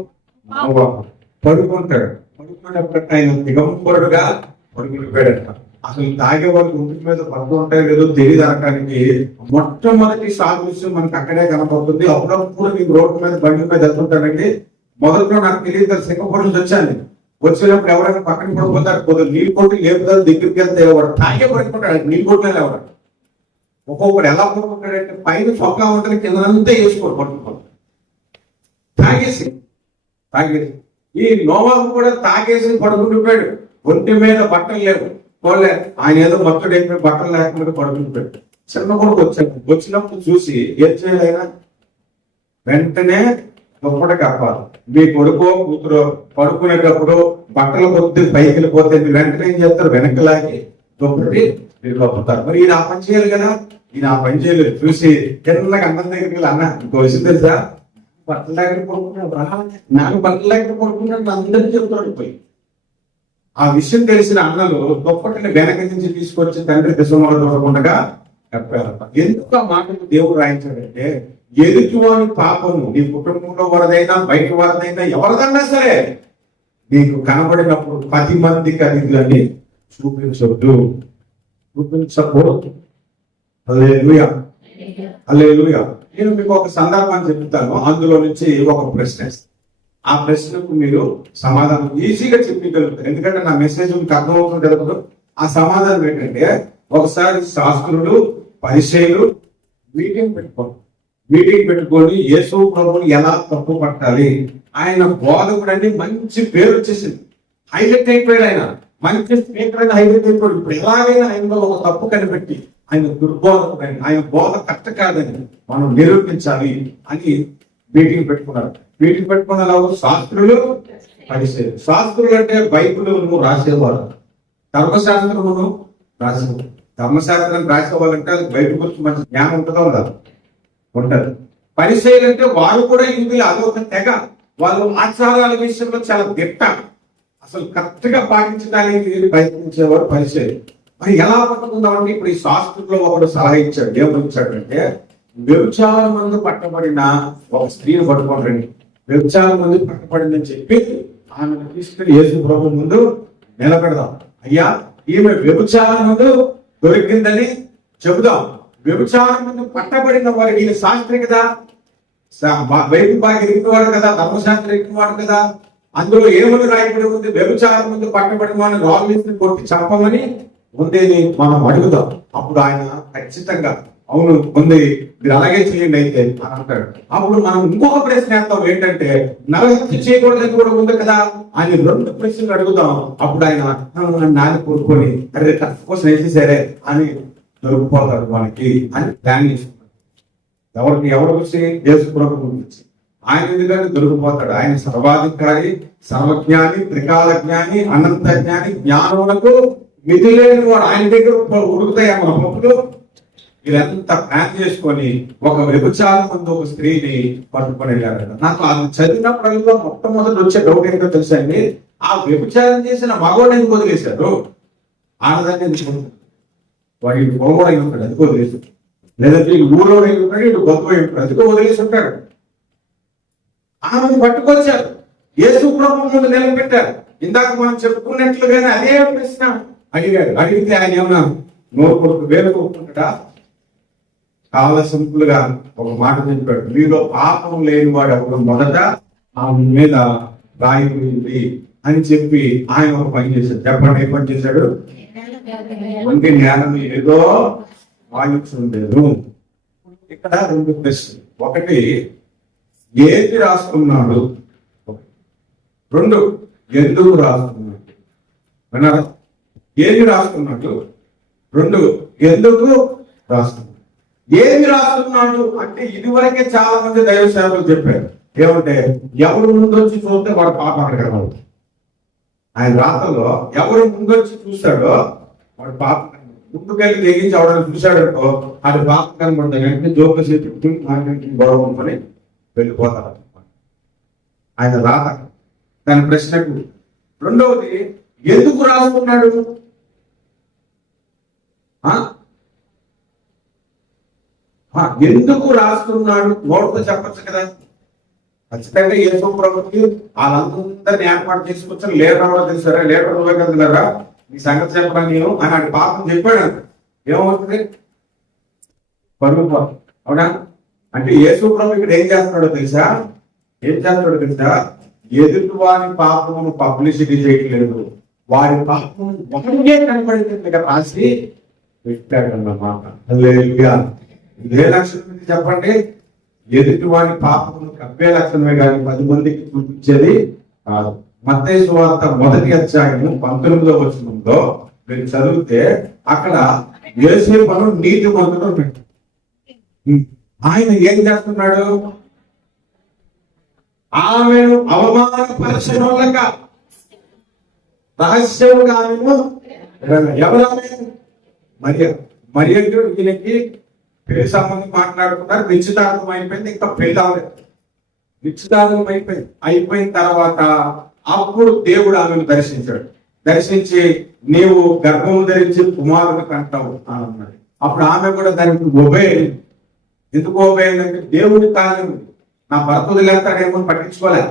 పడుకుంటాడు. పడుకున్నప్పుడు ఆయన దిగంబరుడుగా పడుకుంటుపోయాడట. అసలు తాగే వాళ్ళకి ఒంటి మీద పడుతూ ఉంటాయో లేదో తెలియదు అనడానికి మొట్టమొదటి సాదృశ్యం మనకి అక్కడే కనపడుతుంది. అప్పుడప్పుడు మీకు రోడ్డు మీద బండి మీద వెళ్తుంటానండి. మొదట్లో నాకు తెలియదు, సింగపూర్ నుంచి వచ్చాను. వచ్చినప్పుడు ఎవరైనా పక్కన పడిపోతారు, కొద్దిగా నీళ్ళు కొట్టి లేపుతారు, దగ్గరికి వెళ్తే ఎవరు తాగే పడుకుంటాడు. నీళ్ళు కొట్టిన ఎవరు ఒక్కొక్కరు ఎలా పడుకుంటాడంటే పైన చొక్కా ఉంటుంది, కిందంతా వేసుకోరు పడుకుంటారు. తాగేసి ఈ నోవాహు కూడా తాగేసి పడుకుంటున్నాడు. ఒంటి మీద బట్టలు లేవు. పోలే, ఆయన ఏదో మొత్తం అయిపోయి బట్టలు లేకుండా పడుకుంటాడు. చిన్న కొడుకు వచ్చినప్పుడు చూసి ఏం చేయాలి? ఆయన వెంటనే దుప్పటి కప్పాలి. మీ కొడుకో కూతురో పడుకునేటప్పుడు బట్టలు కొద్ది పైకి వెళ్ళిపోతే మీరు వెంటనే ఏం చేస్తారు? వెనక్కి లాగి దుప్పటి మీరు కప్పుతారు. మరి ఈయన ఆ పని చేయాలి కదా. ఈయన ఆ పని చేయలేదు. చూసి చిన్నగా అన్నం దగ్గరికి వెళ్ళి, అన్న ఇంకో విషయం తెలుసా, బట్టల దగ్గర పడుకున్నాడు, నాకు బట్టల దగ్గర పడుకున్నాడు అందరికీ చెప్తాడు. పోయి ఆ విషయం తెలిసిన అన్నలు దుప్పటిని వెనక నుంచి తీసుకొచ్చి తండ్రి దిశలో చూడకుండా కప్పారు. ఎందుకు ఆ మాటకు దేవుడు రాయించాడంటే, ఎదుటివాని పాపము నీ కుటుంబంలో వరదైనా బయట వరదైనా ఎవరిదన్నా సరే నీకు కనబడినప్పుడు 10 మందికి అది చూపించకూడదు. హల్లెలూయా, హల్లెలూయా. నేను మీకు ఒక సందర్భాన్ని చెప్తాను, అందులో నుంచి ఒక ప్రశ్న. ఆ ప్రశ్నకు మీరు సమాధానం ఈజీగా చెప్పగలుగుతారు, ఎందుకంటే నా మెసేజ్ మీకు అర్థమవుతుంది కదా. ఆ సమాధానం ఏంటంటే, ఒకసారి శాస్త్రులు పరిచయులు మీటింగ్ పెట్టుకొని యేసు ప్రభుని ఎలా తప్పు పట్టాలి, ఆయన బోధకుడని మంచి పేరు వచ్చేసింది, హైలైట్ అయిపోయాడు. ఆయన మంచి స్పీకర్ అని హైలైట్ అయిపోయాడు. ఇప్పుడు ఎలాగైనా ఆయనలో ఒక తప్పు కనిపెట్టి ఆయన దుర్బోధకుడని, ఆయన బోధ కరెక్ట్ కాదని మనం నిరూపించాలి అని మీటింగ్ పెట్టుకున్నారు. మీటింగ్ పెట్టుకున్న వాళ్ళు శాస్త్రులు పరిచయులు. శాస్త్రులు అంటే బైబిల్ను రాసేవారు, ధర్మశాస్త్రమును రాసేవారు. ధర్మశాస్త్రాన్ని రాసేవాళ్ళంటే అది బైబిల్ గురించి మంచి జ్ఞానం ఉంటుందో ఉండదు, ఉంటది. పరిచయులు అంటే వారు కూడా ఇందులో అదొక తెగ. వాళ్ళు ఆచారాల విషయంలో చాలా దిట్ట, అసలు కరెక్ట్ గా పాటించడానికి ప్రయత్నించేవారు పరిచయులు. మరి ఎలా పట్టుకుందామంటే, ఇప్పుడు ఈ శాస్త్రంలో ఒకడు సలహా ఇచ్చాడు. ఏమనిచ్చాడంటే, వ్యభిచారం మందు పట్టబడిన ఒక స్త్రీని పట్టుకోండి, వ్యభిచారం మందు పట్టబడిందని చెప్పి ఆమెను తీసుకుని యేసు ప్రభు ముందు నిలబెడదాం. అయ్యా, ఈమె వ్యభిచారం మందు దొరికిందని చెబుదాం. వ్యభిచారం మందు పట్టబడిన వాడు ఈయన శాస్త్రి కదా, బైబిల్ బాగా ఎరిగినవాడు కదా, ధర్మశాస్త్రం ఎరిగినవాడు కదా. అందులో ఏమని రాయబడి ఉంది? వ్యభిచారం ముందు పట్టబడిన వాడిని రాళ్ళని కొట్టి చంపమని ఉండేది మనం అడుగుదాం. అప్పుడు ఆయన ఖచ్చితంగా అవును ఉంది, మీరు అలాగే చేయండి అయితే అని అంటాడు. అప్పుడు మనం ఇంకొక ప్రశ్న వేస్తాం, ఏంటంటే నరహత్య చేయకూడదని కూడా ఉంది కదా అని 2 ప్రశ్నలు అడుగుతాం. అప్పుడు ఆయన నాని కోరుకొని అరే కోసం వేసేసారే అని దొరికిపోతాడు మనకి అని ప్లాన్ చేసుకుంటాడు. ఎవరు వచ్చి యేసు ప్రభు గురించి ఆయన ఎందుకంటే దొరికిపోతాడు. ఆయన సర్వాధికారి, సర్వజ్ఞాని, త్రికాల జ్ఞాని, అనంత జ్ఞాని, జ్ఞానములకు మితి లేని వాడు. ఆయన దగ్గర ఉడుకుతాయి మన పప్పులు. ఇదంతా ప్లాన్ చేసుకొని ఒక వ్యభిచారం ముందు ఒక స్త్రీని పట్టుకొని వెళ్ళాడు. నాకు అది చదివినప్పుడల్లా మొట్టమొదటి వచ్చే డౌట్ ఏంటో తెలుసండి, ఆ వ్యభిచారం చేసిన మగవాడిని ఎందుకు వదిలేశారు? ఆడదాన్ని ఎందుకు? వాడి పొలగోడ అయి ఉంటాడు, అందుకు వదిలేసి, లేదంటే ఊళ్ళో అయి ఉంటాడు, ఇటు గొప్ప అయి ఉంటాడు, అందుకో వదిలేసి ఉంటాడు. ఆమెను పట్టుకొచ్చారు, యేసు ప్రభు ముందు నిలబెట్టారు. ఇందాక మనం చెప్పుకున్నట్లుగానే అదే ప్రశ్న అడిగాడు. అడిగితే ఆయన ఏమన్నా నోరు కొడుకు వేలు కొట్టుకుంటాడా? చాలా సింపుల్ గా ఒక మాట చెప్పాడు, మీలో పాపం లేని వాడు ఎవరు మొదట ఆమె మీద రాయిపోయింది అని చెప్పి ఆయన ఒక పని చేశాడు. చెప్పండి, ఏ పని చేశాడు? ఒంటి నేల ఏదో వాయించలేదు. ఇక్కడ 2 ప్రశ్నలు. ఒకటి, ఏది రాసుకున్నాడు? 2 ఎందుకు రాస్తున్నట్టు. విన్నారా? ఏమి రాస్తున్నట్టు. 2 ఎందుకు రాస్తున్నాడు. ఏమి రాస్తున్నాడు అంటే ఇదివరకే చాలా మంది దైవ సేవకులు చెప్పారు ఏమంటే ఎవరు ముందొచ్చి చూస్తే వాడు పాపాన్ని కనబడు. ఆయన రాతల్లో ఎవరు ముందొచ్చి చూస్తాడో వాడు పాపం ముందుకెళ్ళి తెగించి అవడానికి చూశాడో అది పాపం కనబడుతుంది. వెంటనే జోకులు చేసి గొడవ ఉందని వెళ్ళిపోతారు. ఆయన రాత దాని ప్రశ్నకు. 2వది ఎందుకు రాస్తున్నాడు. ఎందుకు రాస్తున్నాడు నోటితో చెప్పచ్చు కదా. ఖచ్చితంగా యేసు ప్రభుకి వాళ్ళందరినీ ఏర్పాటు చేసుకొచ్చారు. లేడర్ తెలుసారా, లేడర్ నువ్వే కదలరా నీ సంగతి చెప్పరా నేను అని ఆయన పాపం చెప్పాడు. ఏమవుతుంది? పరుగు. అవునా? అంటే యేసు ప్రభు ఇక్కడ ఏం చేస్తున్నాడో తెలుసా? ఎదుటి వారి పాపమును పబ్లిసిటీ చేయట్లేదు, వారి పాపం ఒకటే కనపడింది రాసి పెట్టాడన్నమాట. ఇదే లక్షణం చెప్పండి. ఎదుటి వారి పాపమును కప్పే లక్షణమే కానీ 10 మందికి చూపించేది కాదు. మత్తయి సువార్త 1వ అధ్యాయం 19వ వచనంలో మీరు చదివితే అక్కడ యోసేపును నీతిమంతుడు ఉన్నాడు. ఆయన ఏం చేస్తున్నాడు? ఆమెను అవమానపరచడం వల్ల రహస్యముగా ఆమెను ఎవరామె మరియ ఈయనకి పెళ్లి సంబంధం మాట్లాడుకున్నారు. నిశ్చితార్థం అయిపోయింది, ఇంకా పెళ్లి అవ్వలేదు. నిశ్చితార్థం అయిపోయిన తర్వాత అప్పుడు దేవుడు ఆమెను దర్శించి నీవు గర్భం ధరించి కుమారుని కంటావు అని అన్నాడు. అప్పుడు ఆమె కూడా దానికి ఎందుకు ఒబేయంటే దేవుడి కార్యం నా భర్త వదిలేస్తాడేమో పట్టించుకోలేదు.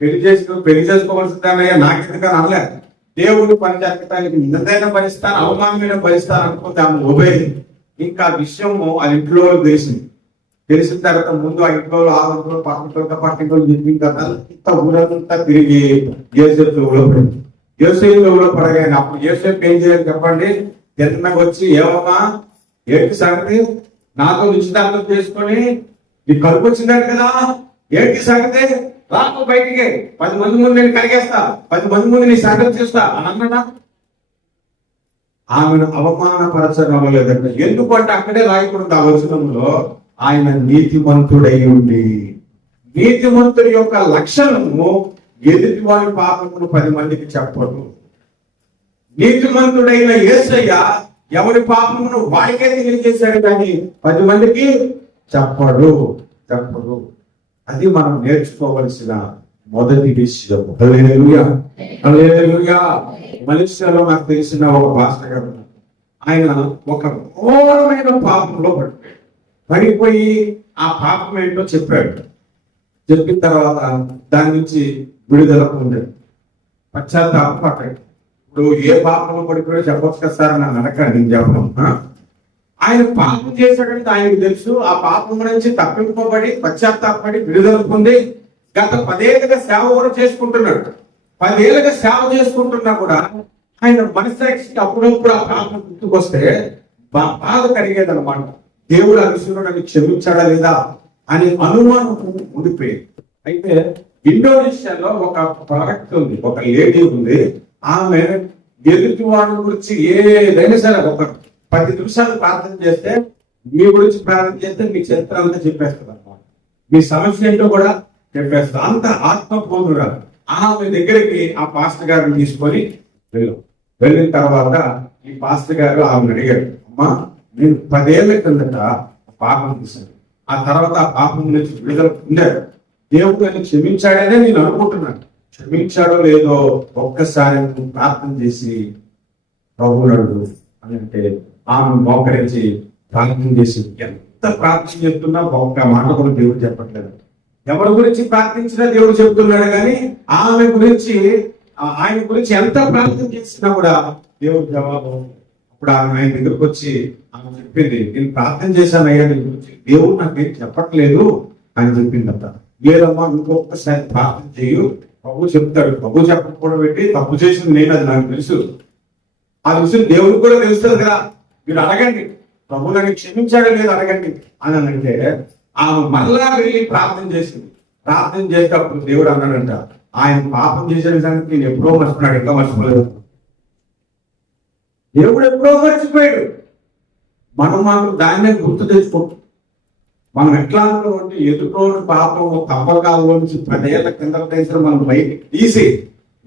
పెళ్లి చేసుకోవాల్సిందన్నయ్యా నాకెందుకని అనలేదు. దేవుడు పని జరగటానికి నిన్నదైనా భరిస్తాను, అవమానమైన భరిస్తాను అనుకుంటే ఆమె ఒబేయింది. ఇంకా విషయము ఆ ఇంట్లో తెలిసిన తర్వాత ముందు ఆ ఇంట్లో ఆ ఇంట్లో పక్కింట్లో చెప్పిన కదా ఇంత ఊరంతా తిరిగి యోసేపులో పడగానే అప్పుడు యోసేపు ఏం చేయాలి చెప్పండి? తిన్నగా వచ్చి ఏమమ్మా ఏంటి సంగతి, నాతో నిశ్చితార్థం చేసుకొని నీ కలుపు వచ్చిందాడు కదా, ఏంటి సంగతి, రాకు బయటికి, 10 మంది ముందు నేను కలిగేస్తా, 10 మంది ముందు నీ సంగతి చేస్తా అని అన్నాడా? ఆమెను అవమానపరచడం అవ్వలేదంట. ఎందుకంటే అక్కడే రాయకూడదు ఆ వచనంలో ఆయన నీతిమంతుడై ఉండి. నీతిమంతుడి యొక్క లక్షణము ఎదుటి వారి పాపమును 10 మందికి చెప్పడు. నీతిమంతుడైన యేసయ్య ఎవరి పాపమును వాడికే తెలియజేశాడు కానీ 10 మందికి చెప్పడు. అది మనం నేర్చుకోవలసిన మొదటి విషయం. హల్లెలూయా, హల్లెలూయా. మలేషియాలో నాకు తెలిసిన ఒక పాస్టర్ గారు, ఆయన ఒక ఘోరమైన పాపంలో పడిపోయి ఆ పాపం ఏంటో చెప్పాడు. చెప్పిన తర్వాత దాని నుంచి విడుదల పొందాడు. పశ్చాత్తాపడ్డాడు. ఇప్పుడు ఏ పాపంలో పడిపోయాడో చెప్పొచ్చు కదా సార్, నన్ను అడగండి, నేను చెప్పను. ఆయన పాపం చేశాడంటే ఆయనకు తెలుసు. ఆ పాపం నుంచి తప్పింపబడి పశ్చాత్తాపడి విడుదల పొంది గత 10 ఏళ్ళుగా సేవ కూడా చేసుకుంటున్నాడు. 10 ఏళ్ళుగా సేవ చేసుకుంటున్నా కూడా ఆయన మనసాక్షికి అప్పుడప్పుడు ఆ పాపం గుర్తుకొస్తే బాధ కలిగేది అనమాట. దేవుడు ఆ విషయంలో నన్ను క్షమించాడా లేదా అనే అనుమానం ఉండిపోయింది. అయితే ఇండోనేషియాలో ఒక ప్రాడక్ట్ ఉంది, ఒక లేడీ ఉంది. ఆమె ఎదుటి వాడి గురించి ఏదైనా సరే ఒక 10 నిమిషాలు ప్రార్థన చేస్తే, మీ గురించి ప్రార్థన చేస్తే మీ చరిత్ర అంతా చెప్పేస్తుంది అన్నమాట. మీ సమస్య ఏంటో కూడా చెప్పేస్తుంది. అంత ఆత్మబోధురాలు. ఆమె దగ్గరికి ఆ పాస్టర్ గారిని తీసుకొని వెళ్ళిన తర్వాత ఈ పాస్టర్ గారు ఆమెను అడిగారు, అమ్మా నేను 10 ఏళ్ల కిందట పాపం చేశాను, ఆ తర్వాత ఆ పాపం నుంచి విడుదల పొందాడు, దేవుడు అని క్షమించాడనే నేను అనుకుంటున్నాను, క్షమించాడో లేదో ఒక్కసారి ప్రార్థన చేసి ప్రభువుడు అని అంటే ఆమె మోకరించి ప్రార్థన చేసి, ఎంత ప్రార్థన చేస్తున్నా ఒక్క మాట కూడా దేవుడు చెప్పట్లేదు. ఎవరి గురించి ప్రార్థించినా దేవుడు చెప్తున్నాడు కానీ ఆమె గురించి ఆయన గురించి ఎంత ప్రార్థన చేసినా కూడా దేవుడు జవాబు. అప్పుడు ఆయన దగ్గరకు వచ్చి ఆమె చెప్పింది, నేను ప్రార్థన చేశానయ్యా నీ గురించి, దేవుడు నాకేం చెప్పట్లేదు అని చెప్పిందట. లేదమ్మా ఇంకొకసారి ప్రార్థన చేయు, ప్రభు చెప్తాడు. ప్రభు చెప్పకపోవడం పెట్టి తప్పు చేసింది నేను, అది నాకు తెలుసు, ఆ విషయం దేవుడికి కూడా తెలుస్తుంది కదా, మీరు అడగండి, ప్రభు నన్ను క్షమించాడో లేదు అడగండి అని అంటే ఆమె మళ్ళా వెళ్ళి ప్రార్థన చేసింది. ప్రార్థన చేసేటప్పుడు దేవుడు అన్నాడంట, ఆయన పాపం చేసే విధానికి నేను ఎప్పుడో మర్చిపోయాడు, ఇంకా మర్చిపోలేదు. దేవుడు ఎప్పుడో మర్చిపోయాడు. మనం మాత్రం దాన్నే గుర్తు తెచ్చుకుంటాం. మనం ఎట్లా అంటే ఎదుటోడు పాపం తప్పకాలోంచి 10 ఏళ్ల కింద మనం బయటికి తీసి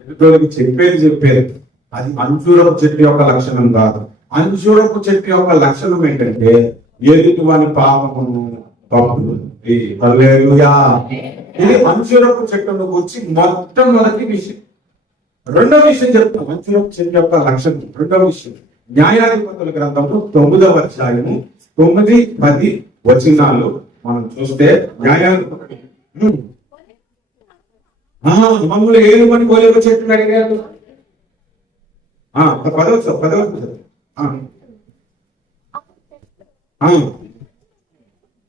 ఎదుటోడికి చెప్పేది అది అంజూరపు చెట్టు యొక్క లక్షణం కాదు. అంజూరపు చెట్టు యొక్క లక్షణం ఏంటంటే ఎదుటి వాని పాపము తప్పులు. హల్లెలూయా. ఇది అంజూరపు చెట్టును గురించి మొట్టమొదటి విషయం. రెండవ విషయం చెప్తాం అంజూరపు చెట్టు యొక్క లక్షణం. రెండవ విషయం న్యాయాధిపతుల గ్రంథము 9వ అధ్యాయము 9, 10 వచనాలు మనం చూస్తే న్యాయాధిపతులు మమ్మల్ని ఏలుమని ఒలీవ చెట్టును అడిగారు. 10వ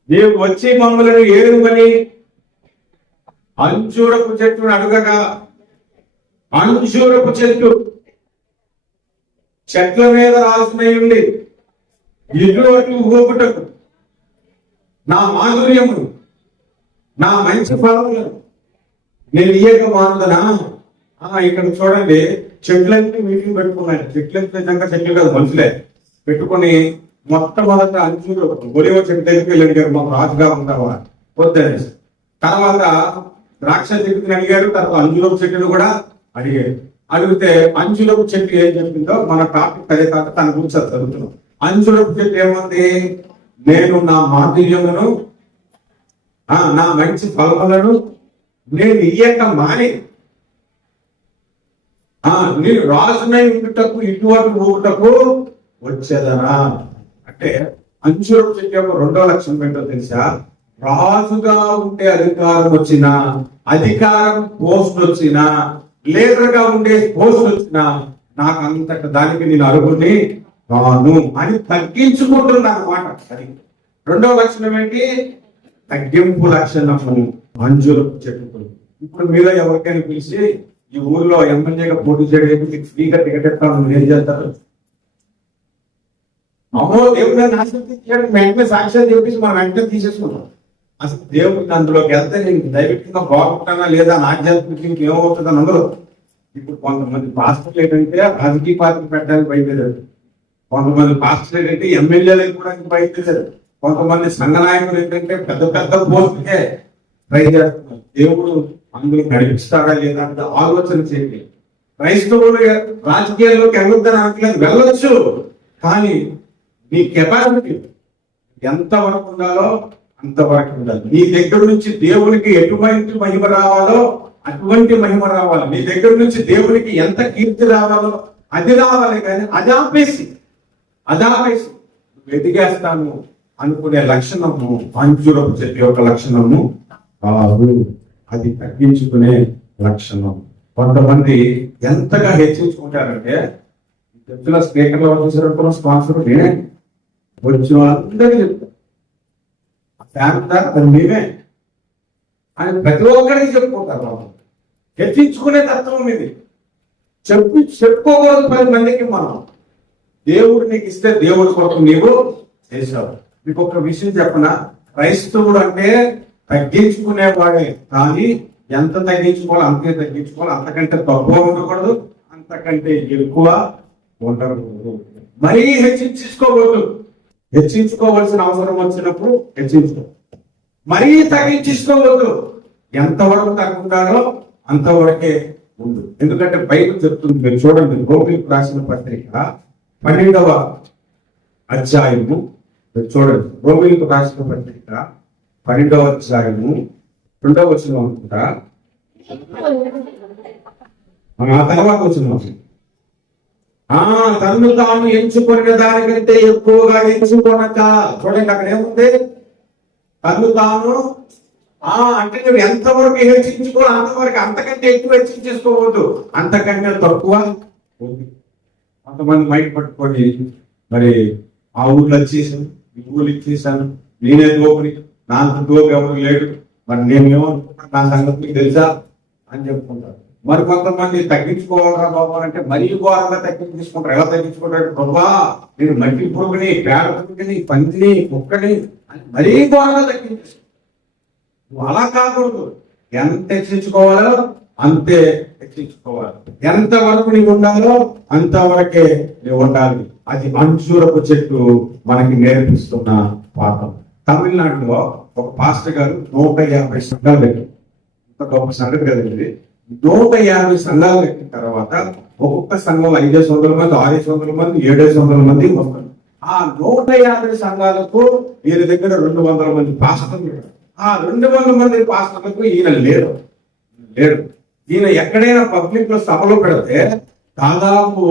నీవు వచ్చి మమ్మల్ని ఏలుమని అంజూరపు చెట్టును అడగగా, అంజూరపు చెట్ల మీద రాసునై ఉండి ఇటువంటి ఊపుటకు నా మాధుర్యము నా మంచి ఫలములను నేను ఇయ్యక మానుదనా. ఇక్కడ చూడండి, చెట్లన్నీ మీటింగ్ పెట్టుకున్నాయి. చెట్లన్నీ నిజంగా చెట్లు కాదు, మనుషులే పెట్టుకుని మొట్టమొదట అంజూరు ఒలివ చెట్టు దగ్గరికి వెళ్ళి అడిగారు, మాకు రాజుగా ఉంటావా వద్దని. తర్వాత ద్రాక్ష చెట్టుని అడిగారు, తర్వాత అంజూరపు చెట్టును కూడా అడిగారు. అడిగితే అంజూరపు చెట్టు ఏం చెప్పిందో మన టాపిక్ అదే కాక తన గురించి చదువుతున్నాం. అంజూరపు చెట్టు ఏమంది? నేను నా మాధుర్యమును నా మంచి ఫలములను నేను ఇయ్యక మాని నేను రాజునై ఉండుటకు ఇటువంటి ఊటకు వచ్చేదనా. అంటే అంజూరపు చెట్టు యొక్క రెండో లక్షణం ఏంటో తెలుసా? రాజుగా ఉంటే అధికారం వచ్చినా, అధికారం పోస్ట్ వచ్చినా, లీడర్ గా ఉండే పోస్ట్ వచ్చినా నాకు అంతట దానికి నేను అర్హుని కాను అని తగ్గించుకుంటున్నా అన్నమాట. అది రెండవ లక్షణం ఏంటి? తగ్గింపు లక్షణము అంజూరపు చెట్టు. ఇప్పుడు మీద ఎవరికైనా పిలిచి ఈ ఊర్లో ఎమ్మెల్యేగా పోటీ చేయడానికి ఫ్రీగా టికెట్ ఎత్తాను ఏం చేస్తారు? అమ్మో దేవుడు ఆశీర్వదించాడు, వెంటనే సాక్ష్యాలు చెప్పేసి మనం వెంటనే తీసేసుకుంటాం. అసలు దేవుడిని అందులోకి వెళ్తే నేను దైవికంగా బాగుంటానా లేదా, నా ఆధ్యాత్మిక ఇంకేమవుతుందని అందులో. ఇప్పుడు కొంతమంది పాస్టర్లు ఏంటంటే రాజకీయ పార్టీ పెట్టడానికి బయలుదేరారు, కొంతమంది పాస్టర్లు ఏంటంటే ఎమ్మెల్యేలు అయిపోవడానికి బయలుదేరారు, కొంతమంది సంఘ నాయకులు ఏంటంటే పెద్ద పెద్ద పోస్టులకే ట్రై చేస్తున్నారు. దేవుడు అందులో నడిపిస్తాడా లేదా అంటే ఆలోచన చేయండి. క్రైస్తవులు రాజకీయాల్లోకి వెళ్ళొద్దని అనట్లేదు, వెళ్ళొచ్చు, కానీ నీ కెపాసిటీ ఎంత వరకు ఉండాలో అంతవరకు ఉండాలి. నీ దగ్గర నుంచి దేవునికి ఎటువంటి మహిమ రావాలో అటువంటి మహిమ రావాలి. నీ దగ్గర నుంచి దేవునికి ఎంత కీర్తి రావాలో అది రావాలి. కానీ అదాపేసి వెతికేస్తాను అనుకునే లక్షణము అంజూరపు చెట్టు యొక్క లక్షణము కాదు, అది తగ్గించుకునే లక్షణం. కొంతమంది ఎంతగా హెచ్చించుకుంటారంటే చర్చిలో స్పీకర్లో వచ్చేసారు, స్పాన్సర్ నేనే వచ్చిన వాళ్ళందరికీ చెప్తాను అది మేమే అని ప్రతి ఒక్కరికి చెప్పుకుంటారు. హెచ్చించుకునే తత్వం ఇది. చెప్పుకోకూడదు 10 మందికి. మనం దేవుడు నీకు ఇస్తే దేవుడి కొరకు నీవు చేసావు. మీకు ఒక విషయం చెప్పనా, క్రైస్తవుడు అంటే తగ్గించుకునేవాడే, కానీ ఎంత తగ్గించుకోవాలి అంతే తగ్గించుకోవాలి. అంతకంటే తక్కువ ఉండకూడదు, అంతకంటే ఎక్కువ ఉండకూడదు. మరీ హెచ్చించుకోకూడదు. హెచ్చించుకోవాల్సిన అవసరం వచ్చినప్పుడు హెచ్చించుకో, మరీ తగ్గించుకోవద్దు. ఎంతవరకు తగ్గుంటారో అంతవరకే ఉంది. ఎందుకంటే బైబిల్ చెప్తుంది, మీరు చూడండి, రోమీయులకు రాసిన పత్రిక 12వ అధ్యాయము చూడండి. రోమీయులకు రాసిన పత్రిక 12వ అధ్యాయము 2వ వచనం అనుకుంటా, ఆ తర్వాత వచనం. తను తాను ఎంచుకున్న దానికంటే ఎక్కువగా ఎంచుకోనక. చూడండి అక్కడ ఏముంది? తను తాను అంటే నువ్వు ఎంతవరకు హెచ్చించుకో అంతవరకు, అంతకంటే ఎక్కువ హెచ్చించేసుకోవద్దు, అంతకంటే తక్కువ. కొంతమంది మైక్ పట్టుకొని మరి ఆ ఊర్లో వచ్చేసాను, ఈ ఊళ్ళు ఇచ్చేసాను, నేనే గోపుని, నాకు గోపు ఎవరు లేడు, మరి నేనేమో నా సంగతి మీకు తెలుసా అని చెప్పుకుంటారు. మరి కొంతమంది తగ్గించుకోవాలరా బాబు అంటే మరీ ఘోరంగా తగ్గించుకుంటారు. ఎలా తగ్గించుకుంటారు? బాబా నేను మట్టి పురుగుని, పేడ పురుగుని, పందిని, కుక్కని అని మరీ ఘోరంగా తగ్గించుకో. నువ్వు అలా కాకూడదు. ఎంత హెచ్చించుకోవాలో అంతే హెచ్చించుకోవాలి. ఎంతవరకు నీవు ఉండాలో అంతవరకే నీవు ఉండాలి. అది అంజూరపు చెట్టు మనకి నేర్పిస్తున్న పాఠం. తమిళనాడులో ఒక పాస్టర్ గారు 150 సంఘాలు పెట్టారు. ఇంత గొప్ప సంగతి కదండి. 150 సంఘాలు పెట్టిన తర్వాత ఒక్కొక్క సంఘం 500 మంది, 600 మంది, 700 మంది వస్తారు. ఆ 150 సంఘాలకు ఈయన దగ్గర 200 మంది పాస్టర్లు. ఆ 200 మంది పాస్టర్లకు ఈయన లేడు. ఈయన ఎక్కడైనా పబ్లిక్ లో సభలో పెడితే దాదాపు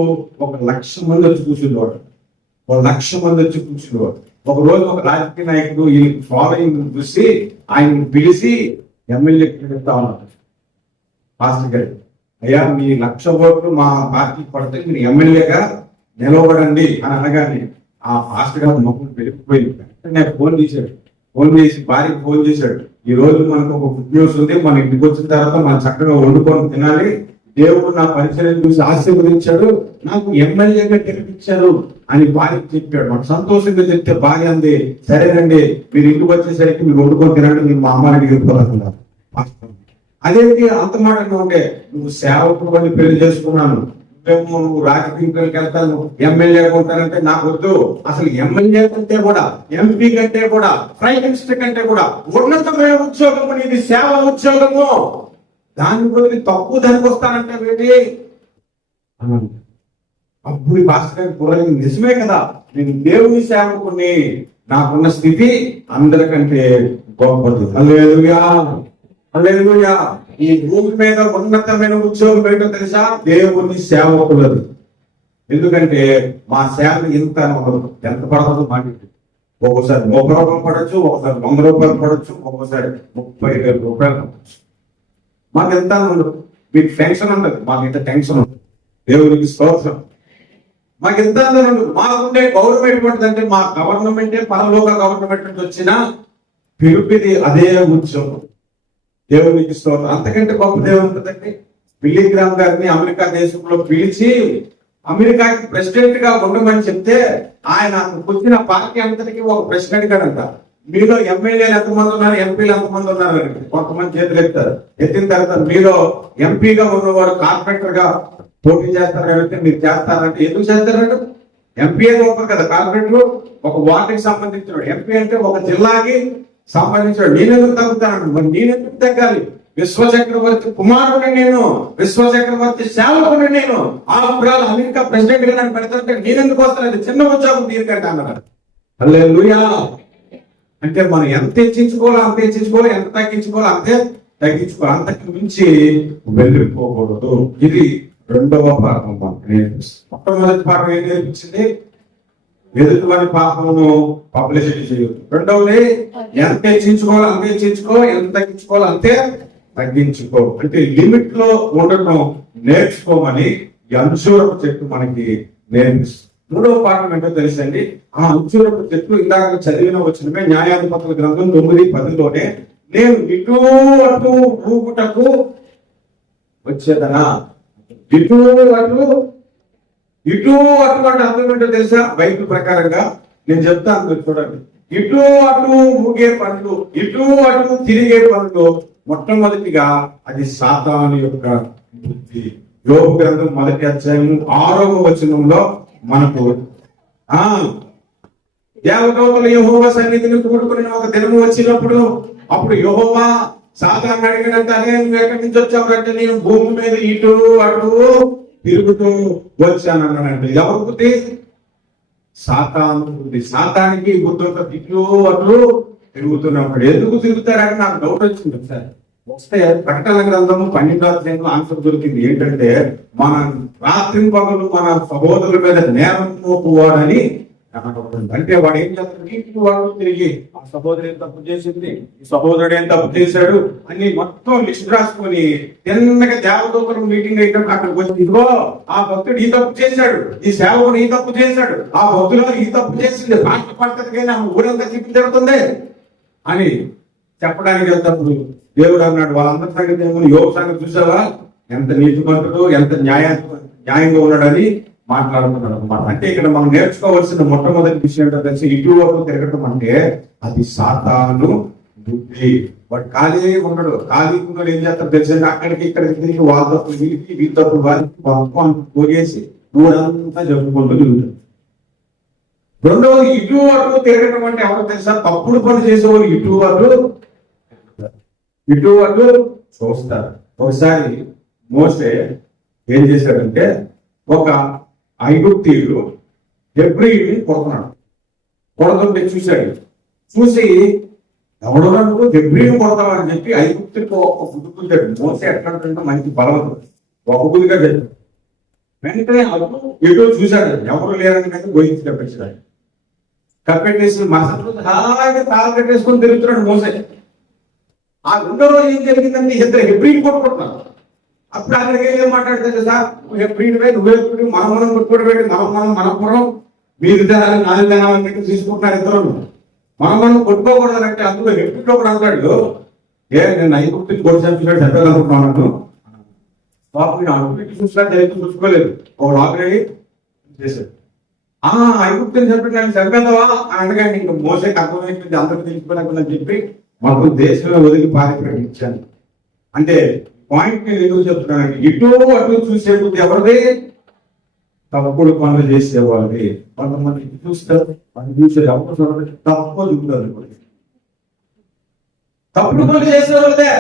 1,00,000 మంది వచ్చి కూర్చునేవాడు. 1,00,000 మంది వచ్చి కూర్చునేవాడు. ఒక రోజు ఒక రాజకీయ నాయకుడు ఈ ఫాలోయింగ్ చూసి ఆయన పిలిచి ఎమ్మెల్యే చెప్తా ఉన్నాడు, పాస్టర్ గారు, అయ్యా మీ 1,00,000 ఓట్లు మా పార్టీకి పడితే మీరు ఎమ్మెల్యేగా నిలవబడండి అని అనగానే ఆ పాస్టర్ గారు మొక్కలు పెరిగిపోయింది. నాకు ఫోన్ చేసి భార్యకి ఫోన్ చేశాడు, ఈ రోజు మనకు ఒక గుడ్ న్యూస్ ఉంది, మన ఇంటికి వచ్చిన తర్వాత మనం చక్కగా వండుకొని తినాలి, దేవుడు నా పరిచయం చూసి ఆశీర్వదించాడు, నాకు ఎమ్మెల్యేగా గెలిపించారు అని భార్యకి చెప్పాడు. మనకు సంతోషంగా చెప్తే భార్య అంది, సరేనండి మీరు ఇంటికి వచ్చేసరికి మీరు వండుకొని తినండి, మీరు మా అమ్మాయిని గెలుపుకోవాలన్నారు. అదేంటి అంత మాట ఉంటే, నువ్వు సేవకుడు అని పెళ్లి చేసుకున్నాను, నువ్వు రాజకీయాలకు వెళ్తాను, ఎమ్మెల్యేగా ఉంటానంటే నాకు వద్దు. అసలు ఎమ్మెల్యే కంటే కూడా, ఎంపీ కంటే కూడా, ప్రైమ్ మినిస్టర్ కంటే కూడా ఉన్నతమైన ఉద్యోగము నీది, సేవ ఉద్యోగము. దాని బదులు తక్కువ దానికి వస్తానంటే ఏంటి? అప్పుడు భాస్కర్ నిజమే కదా, నేను దేవుని సేవకుని, నాకున్న స్థితి అందరికంటే గొప్పది. హల్లెలూయా, హల్లెలూయా. ఈ భూమి మీద ఉన్నతమైన ఉద్యోగం ఏంటో తెలుసా? దేవుని సేవకులది. ఎందుకంటే మా సేవ ఇంత ఎంత పడుతుందో మాట, ఒక్కోసారి 1 రూపాయలు పడవచ్చు, ఒకసారి 100 రూపాయలు పడవచ్చు, ఒక్కోసారి 30,000 రూపాయలు పడవచ్చు. మాకు ఎంత ఉండదు, మీకు టెన్షన్ ఉండదు, మాకు ఇంత టెన్షన్ ఉండదు. దేవునికి స్తోత్రం. మాకు ఎంత ఉండదు. మాకుండే గౌరవం ఎటువంటిదంటే, మా గవర్నమెంటే పరలోక గవర్నమెంట్ నుంచి వచ్చిన పిలుపుది అదే ఉద్యోగం. దేవునికి స్తోత్రం. అంతకంటే గొప్ప దేవుడు ఉంటుందండి. బిల్లీ గ్రామ్ గారిని అమెరికా దేశంలో పిలిచి అమెరికాకి ప్రెసిడెంట్ గా ఉండమని చెప్తే, ఆయన పుట్టిన పార్టీ అంతటికి ఒక ప్రెసిడెంట్ గారంట. మీలో ఎమ్మెల్యేలు ఎంతమంది ఉన్నారు, ఎంపీలు ఎంతమంది ఉన్నారు అని కొంతమంది చేతులు ఎత్తారు. ఎత్తిన తర్వాత మీలో ఎంపీగా ఉన్నవాడు కార్పొరేటర్ గా పోటీ చేస్తారు కాబట్టి మీరు చేస్తారంటే, ఎందుకు చేస్తారంటే ఎంపీ గొప్ప కదా. కార్పొరేటర్ ఒక వార్డుకి సంబంధించిన, ఎంపీ అంటే ఒక జిల్లాకి సంపాదించాడు. నేనెందుకు తగ్గుతాను? మరి నేనెందుకు తగ్గాలి? విశ్వచక్రవర్తి కుమారుడు నేను, విశ్వచక్రవర్తి సేవకుడు నేను. ఆ పురాలు అమెరికా ప్రెసిడెంట్ గా నన్ను పెడతానంటే నేనెందుకు వస్తాను? చిన్న ఉద్యోగం దీనికంటే అన్నారు. హల్లెలూయా. అంటే మనం ఎంత హెచ్చించుకోవాలో అంత హెచ్చించుకోవాలి, ఎంత తగ్గించుకోవాలో అంతే తగ్గించుకోవాలి. అంతకు మించి వెళ్ళిపోకూడదు. ఇది 2వ పాఠం మనకు నేర్పిస్తుంది. మొట్టమొదటి పాఠం ఏం నేర్పించింది? ఎదుటివాని పాపమును పబ్లిసిటీ చేయదు. 2వది ఎంత హెచ్చించుకోవాలో అంతే హెచ్చించుకో, ఎంత తగ్గించుకోవాలో అంతే తగ్గించుకో. అంటే లిమిట్ లో ఉండటం నేర్చుకోమని ఈ అంజూరపు చెట్టు మనకి నేర్పిస్తుంది. 3వ పాఠం ఏంటో తెలుసండి. ఆ అంజూరపు చెట్టు ఇందాక చదివిన వచ్చినమే న్యాయాధిపతుల గ్రంథం 9:10లోనే, నేను ఇటు అటు ఊగుటకు వచ్చేదనా. ఇటు అటువంటి అర్థం ఏంటో తెలుసా? బైబిల్ ప్రకారంగా నేను చెప్తాను, మీరు చూడండి. ఇటు అటు ఊగే పనులు, ఇటు అటు తిరిగే పనులు, మొట్టమొదటిగా అది సాతాను యొక్క బుద్ధి. యోబు గ్రంథం 1వ అధ్యాయము 6వ వచనంలో మనకు దేవదూతలు యెహోవా సన్నిధిని కూడుకుని ఒక దినము వచ్చినప్పుడు, అప్పుడు యెహోవా సాతాను అడిగినంత, నేను ఎక్కడి నుంచి వచ్చావంటే, నేను భూమి మీద ఇటు అటు తిరుగుతూ వచ్చానన్నాడంటే. ఎవరు బుద్ధి? సాతాను బుద్ధి. సాతానికి బుద్ధి ఇటు అటు తిరుగుతున్నప్పుడు. ఎందుకు తిరుగుతారని నాకు డౌట్ వచ్చింది. సార్ వస్తే ప్రకటన గ్రంథము 12వ అధ్యాయంలో ఆన్సర్ దొరికింది. ఏంటంటే, మన రాత్రి పగలు మన సహోదరుల మీద నేరం మోపువాడని. అంటే వాడు ఏం చేస్తాడు? వాడు తిరిగి ఆ సహోదరు ఏం తప్పు చేసింది, ఈ సహోదరుడు ఏం తప్పు చేశాడు అని మొత్తం లిస్ట్ రాసుకొని తిన్నగా దేవదూతలు మీటింగ్ అయితే అక్కడికి వచ్చి, ఇదిగో ఆ భక్తుడు ఈ తప్పు చేశాడు, ఈ సేవకుడు ఈ తప్పు చేశాడు, ఆ భక్తులు ఈ తప్పు చేసింది, రాష్ట్ర పద్ధతికైనా ఊరంతా తిప్పి జరుగుతుంది అని చెప్పడానికి వెళ్తాడు. దేవుడు అన్నాడు, వాళ్ళందరి సంగతి ఏమో యోగ సంగతి చూసావా, ఎంత నీతిమంతుడు, ఎంత న్యాయంగా ఉన్నాడని మాట్లాడుతున్నాడు అనమాట. అంటే ఇక్కడ మనం నేర్చుకోవాల్సిన మొట్టమొదటి విషయం ఏంటో తెలిసి, ఇటు వరకు తిరగటం అంటే అది సాతాను బుద్ధి. వాడు ఖాళీ ఉండడు. ఖాళీ ఉన్నాడు ఏం చేస్తాడు తెలిసింది, అక్కడికి ఇక్కడికి తిరిగి వాళ్ళ తప్పులు వీళ్ళకి వీళ్ళ తప్పులు వాళ్ళకి పోగేసి ఊరంతా జరుపుకుంటూ తిరుగుతాడు. రెండవది ఇటు అటు తిరగడం అంటే ఎవరో తెలుసా? తప్పుడు పని చేసేవాళ్ళు ఇటు అటు చూస్తారు. ఒకసారి మోసే ఏం చేశాడంటే ఒక ఐగుప్తీయుడు హెబ్రీయుని కొడుతుంటే చూశాడు. చూసి ఎవడో నువ్వు హెబ్రీయుని కొడతావా అని చెప్పి ఐగుప్తుడికి ఒక బుద్ధి పుట్టాడు. మోసే ఎట్లాంటి మంచి బలవంతుడు, ఒక బుద్ధిగా చెప్పాడు. వెంటనే అప్పుడు ఎటో చూశాడు, ఎవరు లేరని కానీ గోయించి కప్పించాడు. కప్పెట్టేసి మసలు హాయిగా తాళ కట్టేసుకొని తిరుగుతున్నాడు మోసే. ఆ రెండో రోజు ఏం జరిగిందంటే ఇద్దరు హెబ్రీని కొట్టుకుంటున్నారు. అప్పుడు అక్కడికి ఏం మాట్లాడుతుంది సార్, హెబ్రీనివే నువ్వే మనం కొట్టుకోవడం మనం మీరు తినాలి నాలుగు తినాలని తీసుకుంటున్నారు ఇద్దరు. మనం కొట్టుకోకూడదంటే అందులో హెబ్రీలో కూడా అంటాడు, నేను ఐగుప్తుని కొట్టి చంపినట్టు చెప్పాలనుకుంటున్నాను. బాబు నేను అడుగుపెట్టి చూసినా జరిగి చూసుకోలేదు, ఒకడు ఆల్రెడీ చేశాడు. ఐగుప్తుని చంపినట్టు చంపేద్దావా అనగానే ఇంకా మోసకి అర్థమైపోయింది, అందరికి తెలిసిపోయినా చెప్పి మొత్తం దేశంలో వదిలి పారిపోయించాను. అంటే పాయింట్ నేను ఎందుకు చెప్తున్నాను, ఇటు అటు చూసే బుద్ధి ఎవరిది? తప్పుడు పనులు చేసేవాళ్ళది. కొంతమంది చూస్తారు, పని చూసేది ఎవరు చూడండి తప్పు చూపుతారు. తప్పుడు పనులు చేసేవాళ్ళదే.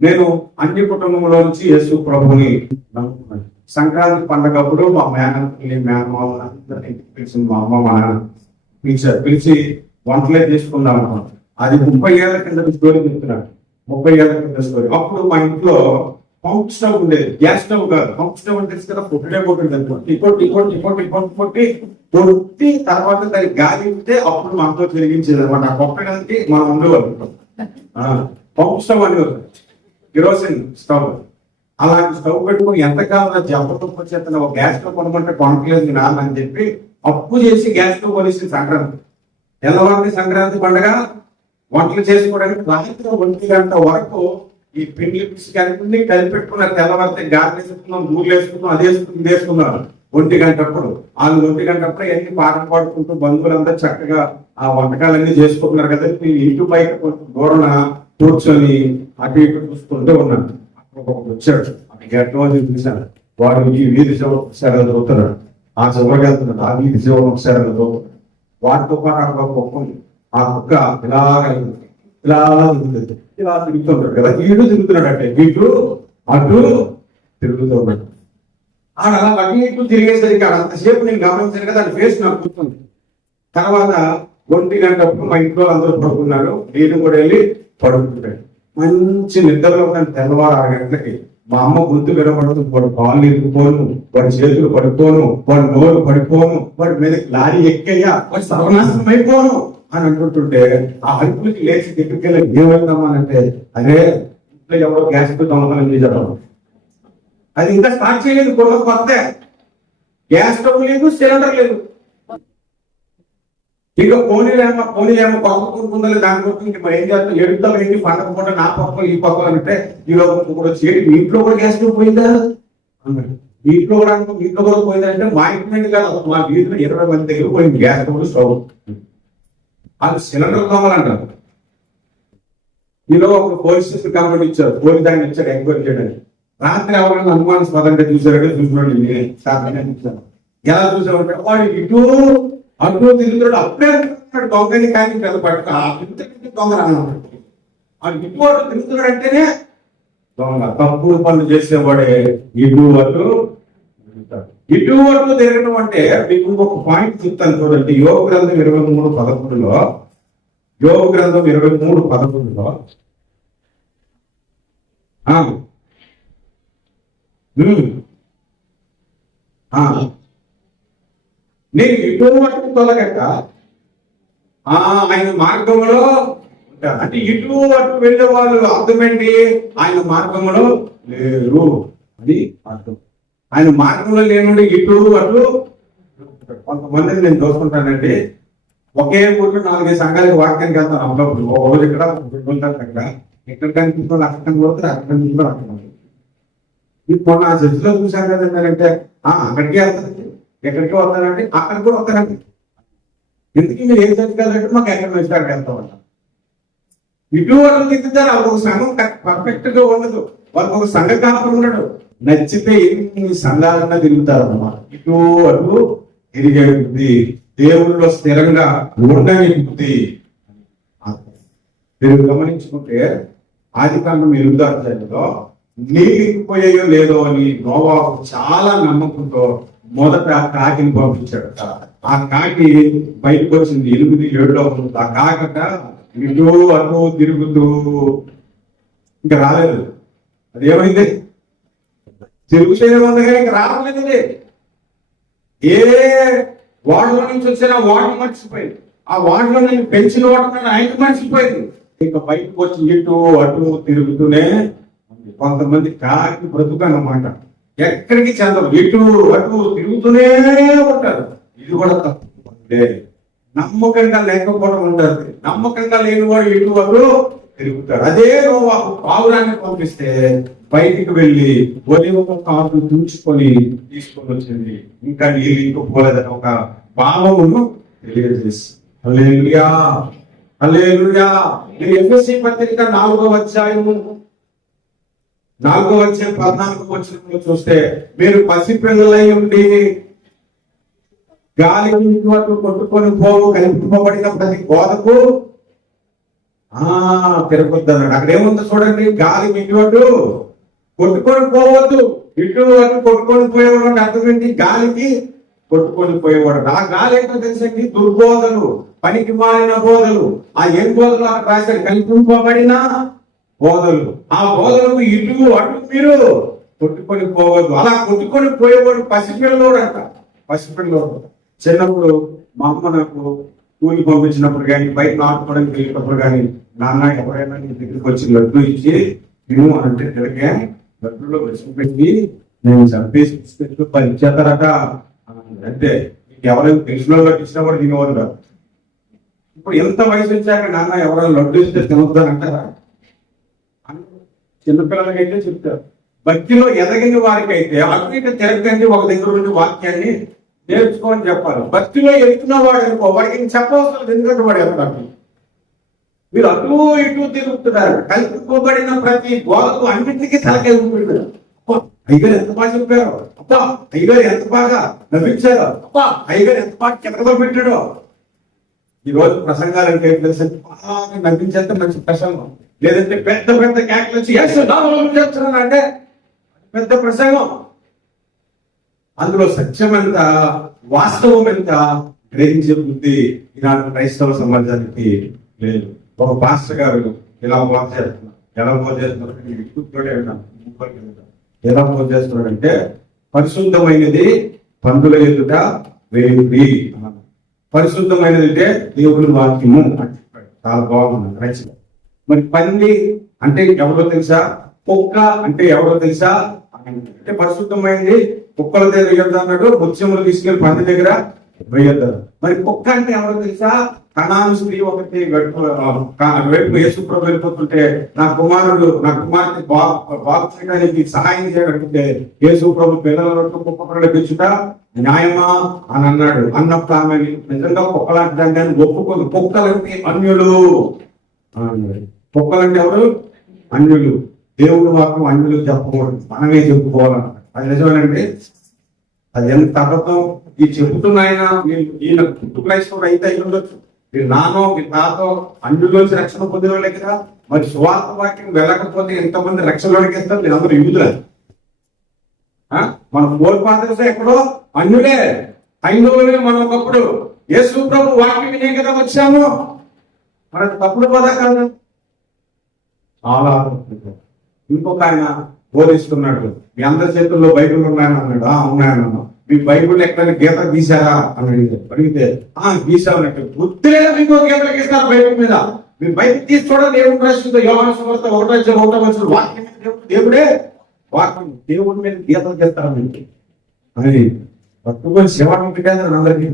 నేను అన్ని కుటుంబంలో నుంచి యేసు ప్రభుని నమ్ముకున్నాను. సంక్రాంతి పండగప్పుడు మా మేనమామలందరినీ పిలిచి మా అమ్మ మా నాన్న పిలిచి వంటలే చేసుకుందాం అనుకున్నాను. అది 30 ఏళ్ల కింద స్టోరీ చెప్తున్నాడు. 30 ఏళ్ల కింద స్టోరీ. అప్పుడు మా ఇంట్లో పంప్ స్టవ్ ఉండేది, గ్యాస్ స్టవ్ కాదు. పంప్ స్టవ్ అంటే తెలుసు కదా, కొట్టి కొట్టి తర్వాత దానికి గాలి ఇస్తే అప్పుడు మనతో తిరిగించేది అనమాట. ఆ కొట్టడానికి మనం ఉండేవాళ్ళు. పంప్ స్టవ్ అనేవారు, కిరోసిన్ స్టవ్. అలాంటి స్టవ్ పెట్టుకుని ఎంతకాలం జబ్బతో వచ్చేస్తున్న ఒక గ్యాస్ స్టవ్ కొనమంటే కొనట్లేదు నాన్న అని చెప్పి అప్పు చేసి గ్యాస్ స్టవ్ కొనేసి సంక్రాంతి తెల్లవారి సంక్రాంతి పండుగ వంటలు చేసుకోవడానికి రాత్రి 1 గంట వరకు ఈ పిండి పిసి కలిపెట్టుకున్నారు. తెల్లవారితే గాలి వేసుకున్నాం, నూనెలు వేసుకున్నాం, అది వేసుకుని ఇది వేసుకున్నారు. 1 గంటప్పుడు వాళ్ళు 1 గంటప్పుడు ఎన్ని పాటలు పాడుకుంటూ బంధువులంతా చక్కగా ఆ వంటకాలన్నీ చేసుకుంటున్నారు కదా. ఇంటి బయట దూరణ కూర్చొని అటు ఇటు చూసుకుంటూ ఉన్నాను. అక్కడ వచ్చాడు, అక్కడ గెట్టవాళ్ళు చూశాను. వాడు ఈ వీధి శివ ఒకసారి చదువుతున్నాడు, ఆ చివరికి వెళ్తున్నాడు. ఆ వీధి శివ ఒకసారి చదువుతున్నాడు. వాటితో పాటు ఒక కుక్క ఉంది. ఆ కుక్క ఇలా తిరుగుతుంటాడు కదా, ఇటు తిరుగుతున్నాడు. అంటే ఇటు అటు తిరుగుతూ ఉన్నాడు. అలా అటు ఇటు తిరిగేసరికి అంతసేపు నేను గమనించాను కదా, దాని ఫేస్ నాకు గుర్తుంది. తర్వాత 1 గంటప్పుడు మా ఇంట్లో అందరూ పడుకున్నారు, నేను కూడా వెళ్ళి పడుకుంటాడు. మంచి నిద్రలో ఉన్నాను. తెల్లవారు 6 గంటలకి మా అమ్మ గుర్తు వినబడుతుంది. వాడు కాళ్ళు ఎత్తుకోను, వాడి చేతులు పడిపోను, వాడు నోరు పడిపోను, వాడి మీద లారీ ఎక్కయ్యా, వాడు సర్వనాశనం అయిపోను అని అంటుంటుంటే ఆ అరుపులకి లేచి దగ్గరికి వెళ్ళి ఏమైందమ్మానంటే, అదే ఇంట్లో ఎవరో గ్యాస్ దొంగతనం చేశారు. అది ఇంకా స్టార్ట్ చేయలేదు, కొత్త గ్యాస్ స్టవ్ లేదు, సిలిండర్ లేదు. ఇక పోనీలేమో కొత్త కొనుక్కుందని దాని కోసం ఇంక ఏం చేస్తాం, ఎడుతాం ఏంటి పండగ పూట నా పక్కలు ఈ పక్కలు అంటే ఈరోజు కూడా చేతి మీ ఇంట్లో కూడా గ్యాస్ స్టవ్ పోయిందా, మీ ఇంట్లో కూడా పోయిందంటే మా ఇంటి కాదు, మా వీధిలో 20 మంది దగ్గర పోయింది గ్యాస్ స్టవ్ స్టవ్. అది సిలిండర్ కావాలంటారు. ఈలో ఒక పోలీస్ స్టేషన్ కంప్లైంట్ ఇచ్చారు, పోలీస్ దాన్ని ఇచ్చారు ఎంక్వైరీ చేయడానికి. రాత్రి ఎవరైనా అనుమానాస్పదంగా చూసారంటే చూసినట్టు ఇచ్చాను. ఎలా చూసామంటే వాడు ఇటు అటు తిరుగుతాడు. అప్పుడే దొంగని కానీ పెద్ద పట్టుకు దొంగ రానమాట. వాడు ఇటు అటు తిరుగుతున్నాడు అంటేనే దొంగ. తప్పుడు పనులు చేసేవాడే ఇటు అటు తిరగడం అంటే మీకు ఇంకొక పాయింట్ చెప్తాను చూడండి. యోగ గ్రంథం 23:11 యోగ గ్రంథం 23:11 నేను ఇటు అటు తొలగక ఆయన మార్గంలో ఉంటాను. అంటే ఇటు అటు వెళ్ళే వాళ్ళు అర్థమేంటి, ఆయన మార్గంలో లేరు అది అర్థం. ఆయన మార్గంలో లేనుండి ఇటు అటు. కొంతమందిని నేను చూసుకుంటానండి, ఒకే ఊళ్ళో 4-5 సంఘాలకు వాక్యానికి వెళ్తాను. అప్పుడప్పుడు ఒక రోజు ఇక్కడ అక్కడ ఎక్కడ కనిపిస్తుంది, అక్కడ కనిపిస్తుంది, అక్కడ కనిపిస్తుంది, అక్కడ. ఇప్పుడు నా చర్చిలో చూశాను కదండి అంటే అక్కడికి వెళ్తానండి, ఎక్కడికి వస్తానంటే అక్కడికి కూడా వస్తానండి. ఎందుకు మీరు ఏం చర్చకి వెళ్ళాలంటే మాకు ఎక్కడ వచ్చి అక్కడికి వెళ్తామంట. ఇటు అటు తిరుగుతారు. వాళ్ళకి ఒక సంఘం పర్ఫెక్ట్ గా ఉండదు, వాళ్ళకి ఒక సంఘ కాపురం ఉండడు. నచ్చితే ఎన్ని సంఘాలన్నా తిరుగుతారు అన్నమాట. ఇటు అటు తిరిగే బుద్ధి, దేవుళ్ళలో స్థిరంగా ఉండని బుద్ధి. మీరు గమనించుకుంటే ఆదికాండం 8వ అధ్యాయంలో నీళ్ళు ఇంకిపోయాయో లేదో అని నోవాహు చాలా నమ్మకంతో మొదట కాకిని పంపించాడు. ఆ కాకి బయటకు వచ్చింది 8-7లో. ఆ కాకట ఇటు అటు తిరుగుతూ ఇంకా రాలేదు. అదేమైంది? తిరుగుతూనే ఉంది కానీ ఇంకా రావట్లేదు. ఏ వాటిలో నుంచి వచ్చినా వాటిని మర్చిపోయింది, ఆ వాటిలో నేను పెంచిన వాటిని ఆయన మర్చిపోయింది. ఇక బయటకు వచ్చి ఇటు అటు తిరుగుతూనే కొంతమంది కాకి బ్రతుకు అన్నమాట. ఎక్కడికి చెందరు, ఇటు అటు తిరుగుతూనే ఉంటారు. ఇది కూడా తప్పు. నమ్మకంగా లేకపోవడం ఉంటుంది. నమ్మకంగా లేని వాడు ఇటు అటు తిరుగుతాడు. అదే నోవాహు పావురాన్ని పంపిస్తే బయటికి వెళ్ళి ఒలివ కాపు తుంచుకొని తీసుకొని వచ్చింది. ఇంకా నీళ్ళు ఇంకపోలేదని ఒక భావమును తెలియజేసి హల్లెలూయా హల్లెలూయా. ఎఫెసీ పత్రిక 4వ అధ్యాయము 14 వచనంలో చూస్తే, మీరు పసిపిల్లలై ఉండి గాలి కొట్టుకొని పోవు కల్పింపబడిన ప్రతి బోధకు తిరగొద్దు అన్నాడు. అక్కడ ఏముందో చూడండి, గాలి ఇటు కొట్టుకొని పోవద్దు. ఇటు అటు కొట్టుకొని పోయేవాడు అంటే అర్థం ఏంటి? గాలికి కొట్టుకొని పోయేవాడు. ఆ గాలి ఏంటో తెలుసండి, దుర్బోధలు, పనికి మారిన బోధలు. ఆ ఏం బోధలు అక్కడ రాశాడు? కల్పింపబడిన బోధలు. ఆ బోధలకు ఇటు అటు మీరు కొట్టుకొని పోవద్దు. అలా కొట్టుకొని పోయేవాడు పసిపిల్లలోడు అంట. పసిపిల్లలోడు. చిన్నప్పుడు మా అమ్మ నాకు కూలి పంపించినప్పుడు కానీ, బయట ఆడుకోవడానికి వెళ్ళినప్పుడు కానీ, నాన్న ఎవరైనా నీ దగ్గరికి వచ్చి లడ్డు ఇచ్చి తిను అంటే తిరిగే లడ్డులో విషం పెట్టి నేను చంపేసి బిస్కెట్లు 10 ఇచ్చేస్తారట అంటే ఎవరైనా తెలిసిన వాళ్ళకి ఇచ్చినా కూడా తినేవారు కాదు. ఇప్పుడు ఎంత వయసు వచ్చాక నాన్న ఎవరైనా లడ్డు ఇస్తే తినొద్దని అంటారా? చిన్నపిల్లలకైతే చెప్తారు. భక్తిలో ఎదగిన వారికైతే అటు ఇటు తిరగండి, ఒక దగ్గర నుండి వాక్యాన్ని నేర్చుకోని చెప్పాలి. భక్తిలో ఎదుగుతున్న వాడు అనుకో, వాడికి చెప్పవలసిన, ఎందుకంటే వాడు ఎదగాలి. మీరు అటు ఇటు తిరుగుతున్నారు. కల్పింపబడిన ప్రతి బోధకు అన్నింటికి తలకాయ ఊపిడుతున్నారు. అయ్యగారు ఎంత బాగా చెప్పారో, అబ్బా అయ్యగారు ఎంత బాగా నవ్వించారో, అబ్బా అయ్యగారు ఎంత బాగా కిందలో పెట్టాడో. ఈ రోజు ప్రసంగాలు అంటే తెలుసు, బాగా నవ్వించేంత మంచి ప్రసంగం, లేదంటే పెద్ద పెద్ద క్యాక్లు వచ్చి చెప్తున్నాను అంటే పెద్ద ప్రసంగం. అందులో సత్యం ఎంత, వాస్తవం ఎంత గ్రహించే బుద్ధి ఈనాడు క్రైస్తవ సమాజానికి లేదు. ఒక పాస్టర్ గారు ఇలా బోధ చేస్తున్నారు. ఎలా బోధ చేస్తున్నారు? ఎలా బోధ చేస్తున్నాడంటే, పరిశుద్ధమైనది పందుల ఎదుట వేడి, పరిశుద్ధమైనది అంటే దేవుని వాక్యము అని చెప్పాడు. చాలా బాగుంది రచన. మరి పంది అంటే ఎవరో తెలుసా? కుక్క అంటే ఎవరో తెలుసా? అంటే పరిశుద్ధమైనది కుక్కల దగ్గర వేయొద్దు అన్నాడు, ముత్యములు తీసుకెళ్లి పంది దగ్గర వేయొద్దు. మరి కుక్క అంటే ఎవరో తెలుసా? కనాను స్త్రీ ఒకటి వైపు యేసు ప్రభు వెళ్ళిపోతుంటే, నా కుమార్తె బాగు చేయడానికి సహాయం చేయగలిగితే యేసు ప్రభు పిల్లల కుక్కలు పెంచుట న్యాయమా అని అన్నాడు. అన్నప్పుడు ఆమె నిజంగా కుక్కలాంటి దాన్ని ఒప్పుకోదు. కుక్కలంటే అన్యులు. కుక్కలంటే ఎవరు? అన్యులు. దేవుడు వాక్యం అన్యులు చెప్పకూడదు, మనమే చెప్పుకోవాలన్న. అది నిజమేనండి. అది ఎంత అబద్ధం. ఈ చెబుతున్నాయన ఈయన క్రైస్తవుడు అయితే అయి ఉండొచ్చు. మీరు నానో మీ తాతో అన్యుల్లోంచి రక్షణ పొందిన వాళ్ళే కదా. మరి సువార్త వాక్యం వెళ్ళకపోతే ఎంతమంది రక్షణలోకి వెళ్తారు? మీరు అందరూ యూదులే. మన ఫోర్ ఫాదర్స్ ఎక్కడో అన్యులే, హైందవులే. మనం ఒకప్పుడు యేసు ప్రభు వాక్యం వినే కదా వచ్చాము. మనకు తప్పుడు పదా కాదు. చాలా ఇంకొక ఆయన బోధిస్తున్నాడు, మీ అందరి చేతుల్లో బైబిల్ ఉన్నాయని అన్నాడు. ఉన్నాయన్నా. మీ బైబిల్ ఎక్కడైనా గీత గీసారా అని అడిగితే గీసామన్నట్టు. గుర్తులేదా మీకు గీతలు గీస్తారు బైబిల్ మీద? మీ బైబిల్ తీసి చూడండి. దేవుడు ప్రశ్నితో యోహాను సువార్త 1:1 వాక్యం దేవుడే వాక్యం, దేవుడి మీద గీతలు గీస్తారు మీకు అని పట్టుకొని శివాన్ని పెట్టేది. అందరికీ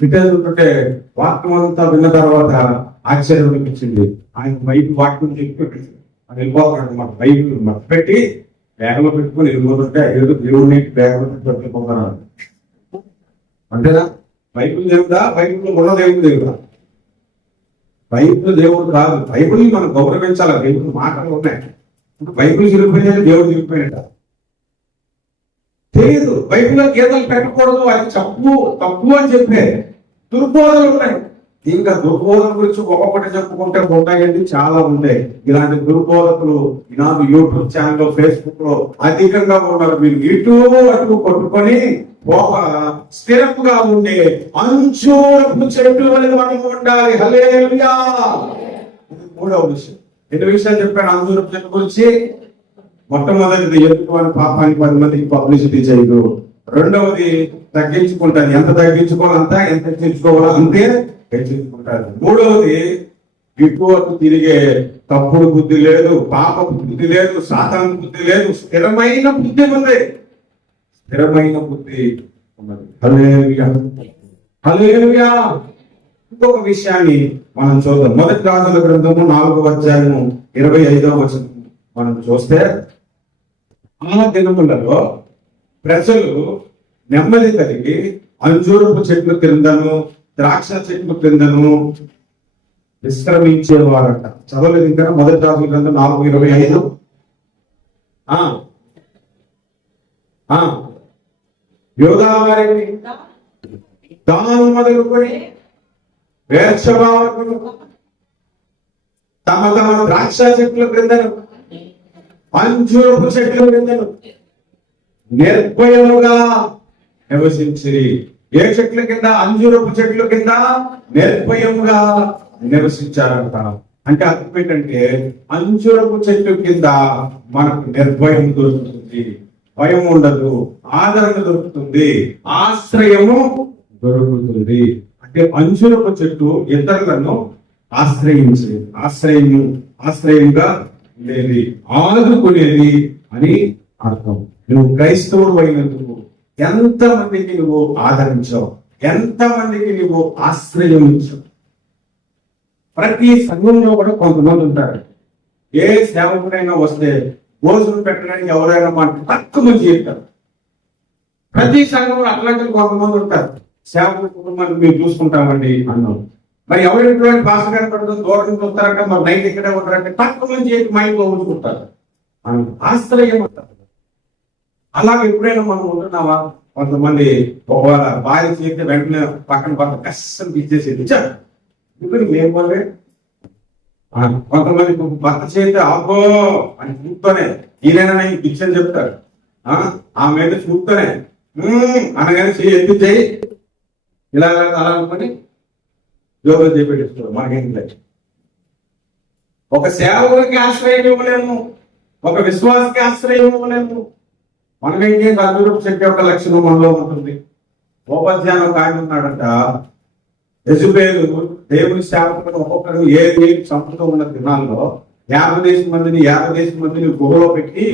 పెట్టేది. వాక్యం అంతా విన్న తర్వాత ఆశ్చర్యం అనిపించింది. ఆయన బైబిల్ వాక్యం చెప్పి వెళ్ళిపోతున్నాడు. మన బైబిల్ మత పెట్టి బ్యాగ్లో పెట్టుకుని వెళ్ళిపోతుంటే ఏదో దేవుడిని బ్యాగ్లో పెట్టుకుంటున్నాడు. అంతేనా? బైబిల్ దేవుడా? బైబిల్లో ఉన్న దేవుడు దేవుడా? బైబిల్ దేవుడు కాదు. బైబిల్ని మనం గౌరవించాలి. బైబిల్ మాటలు ఉన్నాయి. ఇప్పుడు బైబిల్ చిరిగిపోయినట్టు దేవుడు చిరిగిపోయినట్ట తెలియదు. బైబిల్లో గీతలు పెట్టకూడదు, అది తప్పు అని చెప్పే దుర్బోధనలు ఉన్నాయి. ఇంకా దుర్బోధన గురించి ఒక్కొక్కటి చెప్పుకుంటే ఉంటాయండి, చాలా ఉంటాయి. ఇలాంటి దుర్బోధకులు ఈనాడు యూట్యూబ్ ఛానల్లో, ఫేస్బుక్ లో అధికంగా ఉన్నారు. మీరు ఇటు అటు కొట్టుకొని ఒక స్థిరపుగా ఉండే అంచూరపు చెట్టు వలె మనం ఉండాలి. హల్లెలూయా. మూడవ విషయం, ఎన్ని విషయాలు చెప్పాను అంచూరపు చెట్టు గురించి. మొట్టమొదటిది, ఎదుటివాని పాపాన్ని 10 మందికి పబ్లిసిటీ చేయదు. రెండవది, తగ్గించుకుంటాను. ఎంత తగ్గించుకోవాలంతా, ఎంత హెచ్చించుకోవాలో అంతే హెచ్చించుకుంటారు. మూడవది, ఇటు తిరిగే తప్పుడు బుద్ధి లేదు, పాప బుద్ధి లేదు, సాతాను బుద్ధి లేదు, స్థిరమైన బుద్ధి ఉంది. స్థిరమైన బుద్ధి ఉన్నది. హల్లెలూయా, హల్లెలూయా. ఇంకొక విషయాన్ని మనం చూద్దాం. మొదటి రాజుల గ్రంథము 4వ అధ్యాయము 25వ వచనం మనం చూస్తే, ఆ దినములలో ప్రజలు నెమ్మది కలిగి అంజూరపు చెట్లు క్రిందను, ద్రాక్ష చెట్లు క్రిందను విశ్రమించేవారట. చదవలేదు ఇంకా? మొదటి రాజుల గ్రంథం 4:25. యోధా వారిని దాను మొదలుకొని వేర్షబా వరకు తమ తమ ద్రాక్ష చెట్ల క్రిందను, అంజూరపు చెట్ల క్రిందను నిర్భయముగా నివసించిరి. ఏ చెట్ల కింద? అంజూరపు చెట్ల కింద నిర్భయముగా నివసించారంట. అంటే అర్థం ఏంటంటే, అంజూరపు చెట్టు కింద మనకు నిర్భయం దొరుకుతుంది, భయం ఉండదు, ఆదరణ దొరుకుతుంది, ఆశ్రయము దొరుకుతుంది. అంటే అంజూరపు చెట్టు ఇతరులను ఆశ్రయంగా ఉండేది, ఆదుకునేది అని అర్థం. నువ్వు క్రైస్తవుడు అయినందుకు ఎంతమందికి నువ్వు ఆదరించావు, ఎంతమందికి నువ్వు ఆశ్రయం ఇచ్చావు. ప్రతి సంఘంలో కూడా కొంతమంది ఉంటారు. ఏ సేవకుడైనా వస్తే భోజనం పెట్టడానికి ఎవరైనా మాట తక్కువ మంది చెప్తారు. ప్రతి సంఘంలో అట్లాంటి కొంతమంది ఉంటారు. సేవకుల కుటుంబాన్ని మీరు చూసుకుంటామండి అన్నాం. మరి ఎవరింట్లో భాష కనపడుతుంది, దూరం చూస్తారంటే మరి నైట్ ఇక్కడే ఉంటారంటే తక్కువ మంది చెప్పి మైండ్లో ఉంచుకుంటారు. మనం ఆశ్రయం అంటారు. అలాగే ఎప్పుడైనా మనం ఉంటున్నావా? కొంతమంది ఒకవేళ భార్య చేస్తే వెంటనే పక్కన పక్కన కష్టం ఇచ్చేసేది ఏం పోలే. కొంతమంది భర్త చేస్తే ఆపో అని చూస్తూనే ఈయన పిచ్చని చెప్తారు. ఆమె అయితే చూస్తూనే అనగానే చేయి ఎత్తి చేయి ఇలా అలా అనుకొని యోగం చేపెట్టిస్తారు. మనకేం లేదు. ఒక సేవకుడికి ఆశ్రయం ఇవ్వలేము, ఒక విశ్వాసకి ఆశ్రయం ఇవ్వలేము. మనకైతే అంజూరపు చెట్టు యొక్క లక్షణం మనలో ఉంటుంది. ఓపధ్యానం కాయన ఉన్నాడంట. యెజబెలు దేవుని సేవకులను ఒక్కొక్కరు ఏది చంపుతూ ఉన్న దినాల్లో 50 మందిని గుహలో పెట్టి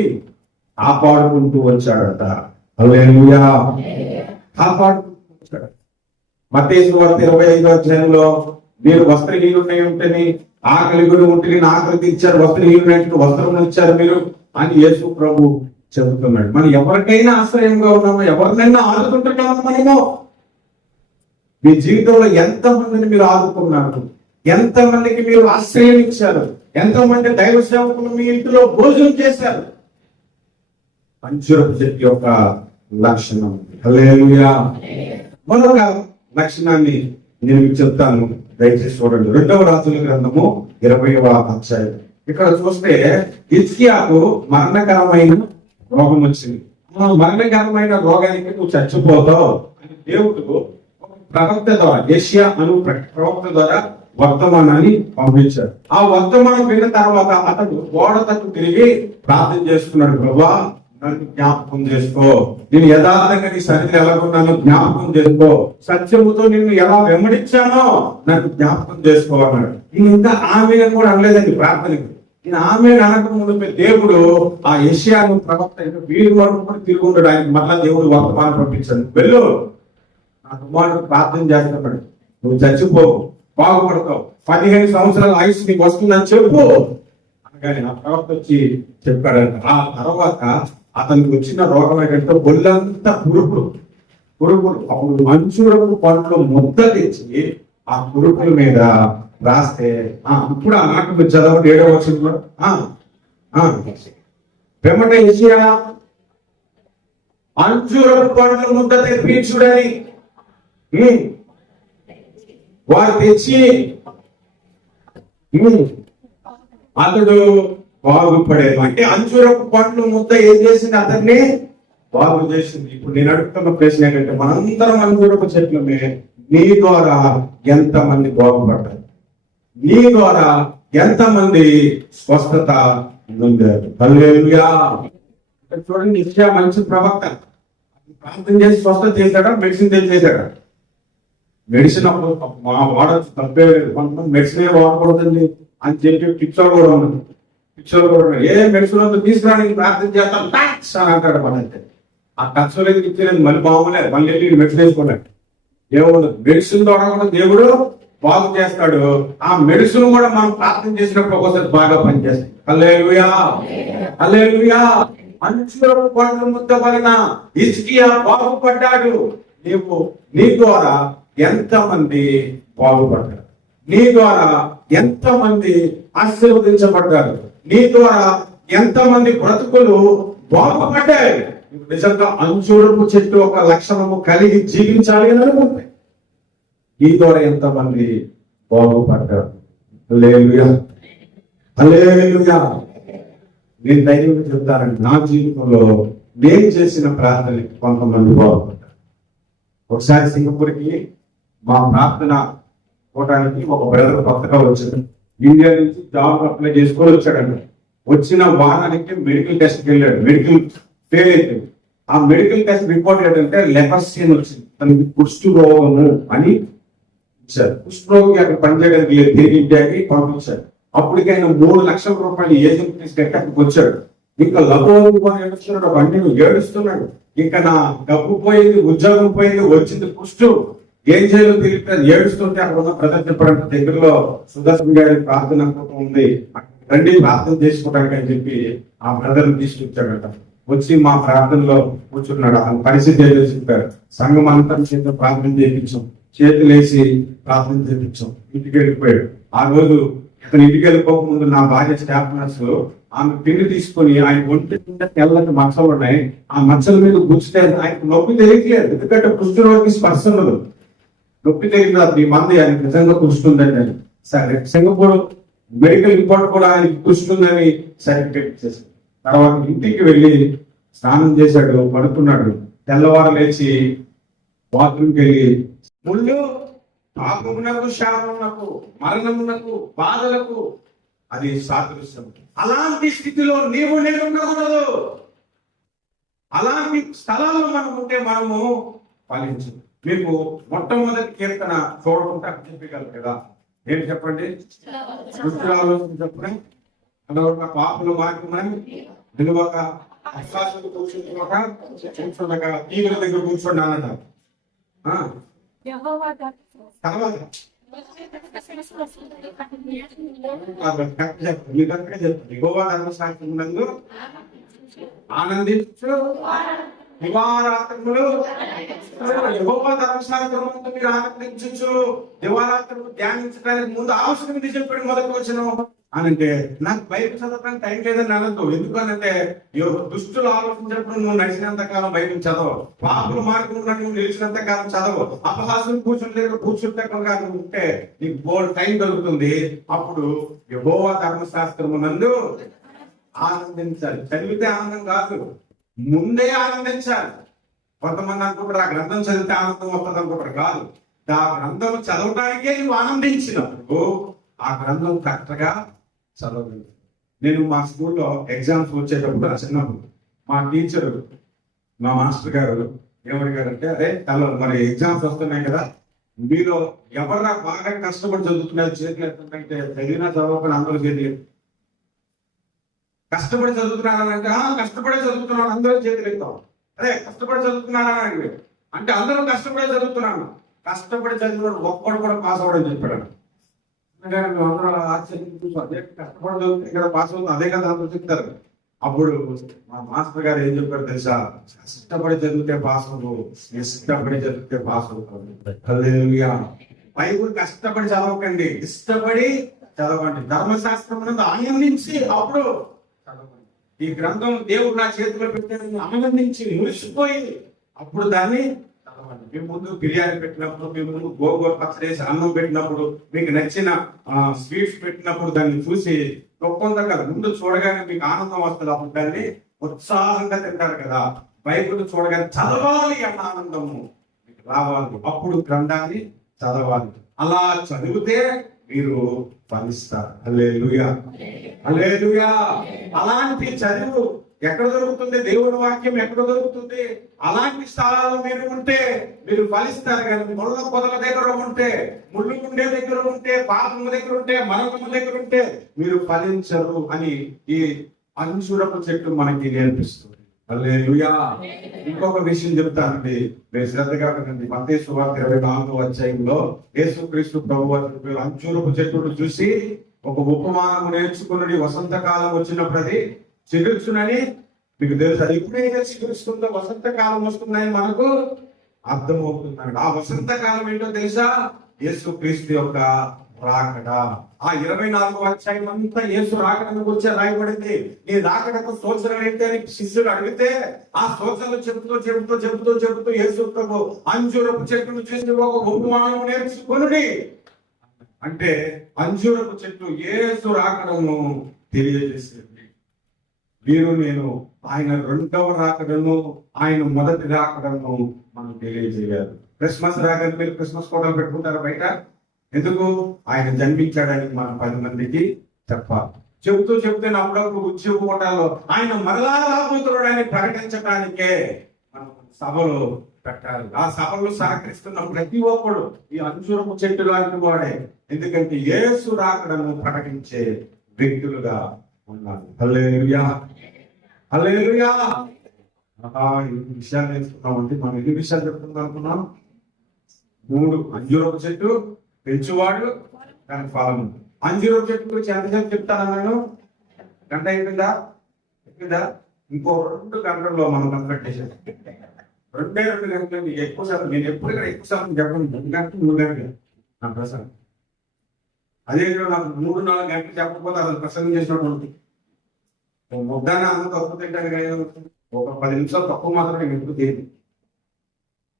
కాపాడుకుంటూ వచ్చాడట. హల్లెలూయా, కాపాడుకుంటూ వచ్చాడు. మత్తయి సువార్త 25వ అధ్యాయంలో, మీరు వస్త్రహీనుడై ఉంటేని ఆకలి గురి ఉంటే ఆకలి తీర్చారు, వస్త్రహీనుడైన వస్త్రం ఇచ్చారు మీరు అని యేసు ప్రభు చెబుతున్నాడు. మనం ఎవరికైనా ఆశ్రయంగా ఉన్నామో, ఎవరినైనా ఆదుకుంటున్నామో. మనము మీ జీవితంలో ఎంతమందిని మీరు ఆదుకున్నారు, ఎంతమందికి మీరు ఆశ్రయం ఇచ్చారు, ఎంతమంది దైవ సేవకులు మీ ఇంటిలో భోజనం చేశారు. అంజూరపు చెట్టు యొక్క లక్షణం. హల్లెలూయా. మరొక లక్షణాన్ని నేను మీకు చెప్తాను, దయచేసి చూడండి. 2వ రాజుల గ్రంథము 20వ అధ్యాయం. ఇక్కడ చూస్తే హిజ్కియాకు మరణకరమైన రోగం వచ్చింది. మరణకరమైన రోగానికి నువ్వు చచ్చిపోతావు అని దేవుడు ప్రవక్త ద్వారా, యెషయా అను ప్రవక్త ద్వారా వర్తమానాన్ని పంపించారు. ఆ వర్తమానం విన్న తర్వాత అతడు గోడ తట్టు తిరిగి ప్రార్థన చేసుకున్నాడు. ప్రభువా, నన్ను జ్ఞాపకం చేసుకో, నేను యథార్థంగా నీ సన్నిధిలో ఎలాగున్నానో జ్ఞాపకం చేసుకో, సత్యముతో నిన్ను ఎలా వెంబడించానో నాకు జ్ఞాపకం చేసుకో అన్నాడు. నేను ఇంకా ఆమె కూడా అనలేదండి ప్రార్థనకి. నేను ఆమె అనక ముందు దేవుడు ఆ యెషయాను ప్రవక్త వీరి వరకు కూడా తిరిగి ఉంటాడు. ఆయన మళ్ళా దేవుడు వర్తమానం పంపించాడు. వెళ్ళు, నా కుమారుడు ప్రార్థన చేస్తున్నాడు, నువ్వు చచ్చిపోవు, బాగుపడతావు, 15 సంవత్సరాల ఆయుష్ నీకు వస్తుందని చెప్పు అనగానే ఆ ప్రవక్త వచ్చి చెప్పాడంట. ఆ తర్వాత అతనికి వచ్చిన రోగం ఏంటంటే ఒళ్ళంతా పురుగులు. అప్పుడు అంజూరపు పండ్లు ముద్ద తెచ్చి ఆ పురుగుల మీద రాస్తే ఇప్పుడు ఆ మాట మీరు చదవండి 7వ వచనంలో. వెంబట యెషయా అంజూరపు పండ్ల ముద్ద తెప్పించుడని వారు తెచ్చి అతడు బాగుపడేది. అంటే అంజూరపు పండ్లు ముద్ద ఏం చేసింది? అతన్ని బాగు చేసింది. ఇప్పుడు నేను అడుగుతున్న ప్రశ్న ఏంటంటే, మనందరం అంజూరపు చెట్లమే. నీ ద్వారా ఎంతమంది బాగుపడ్డారు? నీ ద్వారా ఎంతమంది స్వస్థత పొందారు? హల్లెలూయా. చూడండి, యెషయా మంచి ప్రవక్త. ప్రార్థన చేసి స్వస్థత చేశాడా? మెడిసిన్ చేశాడా? మెడిసిన్ అప్పుడు మా వాడచ్చు, తప్పే లేదు. కొంతమంది మెడిసిన్ వాడకూడదండి అని చెప్పి పిచ్చోడు కూడా ఉన్నాడు. ఏ మెడిసిన్ అంతా తీసుకురానికి ప్రార్థన చేస్తాం అని అంటాడు. పదంతే ఆ టచ్ లేదు, ఇచ్చేది మళ్ళీ బాగులే, మళ్ళీ వెళ్ళి మెడిసిన్ వేసుకోలేదు. ఏముండదు. మెడిసిన్ ద్వారా కూడా దేవుడు బాగు చేస్తాడు. ఆ మెడిసిన్ కూడా మనం ప్రార్థన చేసినప్పుడు ఒకసారి బాగా పనిచేస్తాయి. హల్లెలూయా, హల్లెలూయా. అంజూరపు పండ్ల ముద్ద వలన హిజ్కియా బాగుపడ్డాడు. నీ ద్వారా ఎంతమంది బాగుపడ్డారు? నీ ద్వారా ఎంతమంది ఆశీర్వదించబడ్డారు? నీ ద్వారా ఎంతమంది బ్రతుకులు బాగుపడ్డాయి? నిజంగా అంజూరపు చెట్టు ఒక లక్షణము కలిగి జీవించాలి అని అనుకుంటే నీ ద్వారా ఎంతమంది బాగుపడ్డారు? హల్లెలూయా, హల్లెలూయా. నేను ధైర్యంగా చెప్తానండి, నా జీవితంలో నేను చేసిన ప్రార్థనకి కొంతమంది బాగుపడ్డారు. ఒకసారి సింగపూర్కి మా ప్రార్థన పోవడానికి ఒక బ్రదర్ కొత్తగా వచ్చాడు. ఇండియా నుంచి జాబ్ అప్లై చేసుకొని వచ్చాడంట. వచ్చిన వారానికి మెడికల్ టెస్ట్కి వెళ్ళాడు. మెడికల్ ఫెయిల్ అయిపోయింది. ఆ మెడికల్ టెస్ట్ రిపోర్ట్ ఏంటంటే లెపర్సీ అని వచ్చింది. తనకి కుష్టు రోగము అని ఇచ్చారు. కుష్టు రోగి అక్కడ పనిచేయడానికి లేదు, తిరిగి ఇండియాకి పంపించారు. అప్పటికైనా 3 లక్షల రూపాయలు ఏజెంట్ తీసుకెక్కడికి వచ్చాడు. ఇంకా లభోని ఏడుస్తున్నాడు, అన్ని ఏడుస్తున్నాడు. ఇంకా నా డబ్బు పోయింది, ఉద్యోగం పోయింది, వచ్చింది కుష్టు, ఏం చేయాలో తెలియదు ఏడుస్తుంటే అక్కడ ఉన్న బ్రదర్ చెప్పడానికి దగ్గరలో సుదర్శన్ గారి ప్రార్థన ఉంది, రండి ప్రార్థన చేసుకోవడానికి అని చెప్పి ఆ బ్రదర్ తీసుకొచ్చాడట. వచ్చి మా ప్రార్థనలో కూర్చున్నాడు. ఆ పరిస్థితి ఏదో చెప్పారు. సంఘం అంతా చేత ప్రార్థన చేయించాం, చేతులేసి ప్రార్థన చేయించాం. ఇంటికి వెళ్ళిపోయాడు. ఆ రోజు అతను ఇంటికి వెళ్ళిపోకముందు నా భార్య స్టాఫ్ నర్సు ఆమె పిండి తీసుకొని ఆయన ఒంటి తెల్లటి మచ్చలు ఉన్నాయి, ఆ మచ్చల మీద గుచ్చితే ఆయనకు నొప్పి తెలియట్లేదు. ఎందుకంటే కుష్ఠరోగి స్పర్శ ఉండదు. నొప్పి తెలియదు, ఈ మంది ఆయనకు నిజంగా కుష్టుందండి అని. సరే, సింగపూర్ మెడికల్ రిపోర్ట్ కూడా ఆయనకి కుష్టుందని సర్టిఫికేట్ ఇచ్చేసాడు. తర్వాత ఇంటికి వెళ్ళి స్నానం చేశాడు, పడుకున్నాడు. తెల్లవారు లేచి బాత్రూమ్కి వెళ్ళి ముళ్ళు పాపమునకు, శాపమునకు, మరణమునకు, బాధలకు అది సాదృశ్యం. అలాంటి స్థితిలో నేను ఉండకూడదు. అలాంటి స్థలాల్లో మనం ఉంటే మనము ఫలించు. మీకు మొట్టమొదటి కీర్తన చూడకుండా చెప్పగలరు కదా? ఏంటి చెప్పండి? చెప్పండి. పాపలు మార్గమని నిలువక, అశ్వాసకు కూర్చుండగా తీవ్ర దగ్గర కూర్చోండి అన్నట. ఆనందించు దివారాత్రములు, యెహోవా ధర్మశాస్త్రమందు మీరు ఆనందించు. దివారాత్రము ధ్యానించడానికి ముందు అవసరం ఇది చెప్పాడు మొదటి వచనం అనంటే, నాకు బైబిల్ చదవడానికి టైం లేదని అనద్దు. ఎందుకనంటే దుష్టులు ఆలోచించినప్పుడు నువ్వు నడిచినంత కాలం బైబిల్ చదవు, పాపుల మార్గంలో నువ్వు నిలిచినంత కాలం చదవు, అపహాసం కూర్చుంటే నువ్వు ఉంటే నీకు బోల్డ్ టైం దొరుకుతుంది. అప్పుడు యెహోవా ధర్మశాస్త్రమునందు ఆనందించాలి. చదివితే ఆనందం కాదు, ముందే ఆనందించాలి. కొంతమంది అనుకుంటారు ఆ గ్రంథం చదివితే ఆనందం వస్తుంది అనుకుంటారు. కాదు, ఆ గ్రంథం చదవడానికే నువ్వు ఆనందించినప్పుడు ఆ గ్రంథం కరెక్ట్ గా చదవగలరు. నేను మా స్కూల్లో ఎగ్జామ్స్ వచ్చేటప్పుడు చిన్నప్పుడు మా టీచర్, మా మాస్టర్ గారు ఏమడిగారంటే, అరే తల్లు మరి ఎగ్జామ్స్ వస్తున్నాయి కదా, మీలో ఎవరా బాగా కష్టపడి చదువుతున్నారు చేతులు ఎత్తుంటే, చదివినా చదవకుండా అందరూ చేతులు కష్టపడి చదువుతున్నారంటే కష్టపడే చదువుతున్నాను అందరూ చేతులు ఎత్తాం. అదే కష్టపడి చదువుతున్నారా అని అంటే అందరూ కష్టపడే చదువుతున్నాను. కష్టపడి చదివినాడు ఒక్కడు కూడా పాస్ అవ్వడం చెప్పాడు. అందరూ ఆశ్చర్యం, అదే కష్టపడి చదువుతుంది కదా పాస్ అవుతుంది, అదే కదా అందరూ చెప్తారు. అప్పుడు మా మాస్టర్ గారు ఏం చెప్పారు తెలుసా? కష్టపడి చదివితే పాస్ అవ్వదు, ఇష్టపడి చదివితే పాస్ అవుతుంది. హల్లెలూయా, బైబుల్ కష్టపడి చదవకండి, ఇష్టపడి చదవండి. ధర్మశాస్త్రం ఆనందించి అప్పుడు చదవండి. ఈ గ్రంథం దేవుడు నా చేతిలో పెట్టాడని ఆనందించి మురిసిపోయి అప్పుడు దాన్ని చదవండి. మీ ముందు బిర్యానీ పెట్టినప్పుడు, మీ ముందు గోంగూర పచ్చడి వేసి అన్నం పెట్టినప్పుడు, మీకు నచ్చిన స్వీట్స్ పెట్టినప్పుడు దాన్ని చూసి కొంత కదా ముందు చూడగానే మీకు ఆనందం వస్తుంది. అప్పుడు దాన్ని ఉత్సాహంగా తింటారు కదా. బైబిల్ చూడగానే చదవాలి అన్న ఆనందము మీకు రావాలి. అప్పుడు గ్రంథాన్ని చదవాలి. అలా చదివితే మీరు ఫలిస్తారు. హల్లెలూయా, హల్లెలూయా. అలాంటి చదువు ఎక్కడ దొరుకుతుంది? దేవుడి వాక్యం ఎక్కడ దొరుకుతుంది? అలాంటి స్థలాలు మీరు ఉంటే మీరు ఫలిస్తారు. కానీ ముళ్ళ పొదల దగ్గర ఉంటే, ముళ్ళు గుండె దగ్గర ఉంటే, పాపము దగ్గర ఉంటే, మరొకము దగ్గర ఉంటే మీరు ఫలించరు అని ఈ అంజూరపు చెట్టు మనకి నేర్పిస్తుంది. హల్లెలూయా. ఇంకొక విషయం చెప్తానండి, మీరు శ్రద్ధగా వినండి. మత్తయి సువార్త 24వ అధ్యాయంలో యేసుక్రీస్తు ప్రభువు అంజూరపు చెట్టును చూసి ఒక ఉపమానము నేర్చుకున్నది. వసంతకాలం వచ్చినప్పుడు అది చిగుర్చునని మీకు తెలుసు. అది ఎప్పుడైతే చిగురుస్తుందో వసంతకాలం వస్తుందని మనకు అర్థమవుతున్నాడు. ఆ వసంతకాలం ఏంటో తెలుసా? యేసుక్రీస్తు యొక్క రాకడ. ఆ 24వ అధ్యాయం అంతా యేసు రాకడ గురించి రాయబడింది. నీ రాకడకు సూచనలు ఏంటి అని శిష్యులు అడిగితే ఆ సూచనలు చెబుతూ యేసు ప్రభు అంజూరపు చెట్టును చూసి ఒక ఉపమానం నేర్చుకుని అంటే అంజూరపు చెట్టు యేసు రాకడను తెలియజేసింది. మీరు నేను ఆయన రెండవ రాకడను, ఆయన మొదటి రాకడను మనం తెలియజేయాలి. క్రిస్మస్ రాకని మీరు క్రిస్మస్ కోటలు పెట్టుకుంటారు బయట. ఎందుకు? ఆయన జన్మించాడని మనం 10 మందికి చెప్పాలి. చెబుతూ అప్పుడప్పుడు ఉద్యోగ కోటాల్లో ఆయన మరలా రాబోతున్నాడు అని ప్రకటించడానికే మనం సభలు పెట్టాలి. ఆ సభలు సహకరిస్తున్న ప్రతి ఒక్కడు ఈ అంజూరపు చెట్టు లాంటి వాడే. ఎందుకంటే యేసు రాకడను ప్రకటించే వ్యక్తులుగా ఉన్నారు. హల్లెలూయా, హల్లెలూయా. ఈ విషయాలు నేర్చుకున్నామంటే మనం ఎన్ని విషయాలు చెప్తున్నాం అనుకున్నాం? 3. అంజూరపు చెట్టు, పెంచువాడు, దాని ఫలం. అంజూరపు చెట్టు గురించి ఎంతసేపు చెప్తాను? గంట అయిపోయిందా? ఇంకో 2 గంటల్లో మనం కంప్లీట్ చేసాం. 2 గంటలు ఎక్కువ శాతం. నేను ఎప్పుడు ఎక్కువ శాతం చెప్పను. 2 గంటలు 3 గంటలు నా ప్రసంగం. అదే నాకు 3-4 గంటలు చెప్పకపోతే అది ప్రసంగం చేసినట్టు ఉంటుంది. ముద్దాన్ని అంత తక్కువ తింటాను కానీ ఒక 10 నిమిషాలు తక్కువ మాత్రం నేను ఎప్పుడు తేలి.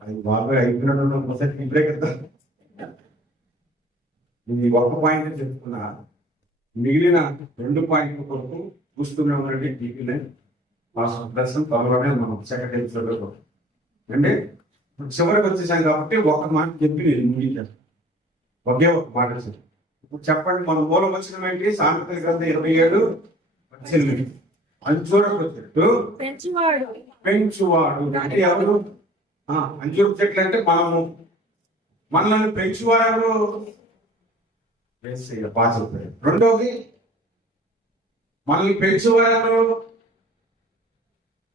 అది బాగా అయిపోయినట్టు ఒకసారి ఇప్పుడే కదా. ఇది ఒక పాయింట్ చెప్తున్నా. మిగిలిన 2 పాయింట్ల కొరకు చూస్తూనే ఉన్నట్టు టీవీలో దర్శనం త్వరలోనే మనం సెకండ్ ఎపిసోడ్ అంటే చివరికి వచ్చేసాం కాబట్టి ఒక మాట చెప్పి నేను ముగించాను. ఒకే ఒక మాట చెప్పి ఇప్పుడు చెప్పండి. మన మూలం వచ్చిన ఏంటి? సామెతల గ్రంథం 27:18. అంజూరపు చెట్టు పెంచువాడు అంటే ఎవరు? అంజూరపు చెట్లు అంటే మనల్ని పెంచువారు ఎవరు? బాగా చెప్పారు. రెండోది మనల్ని పెంచువారు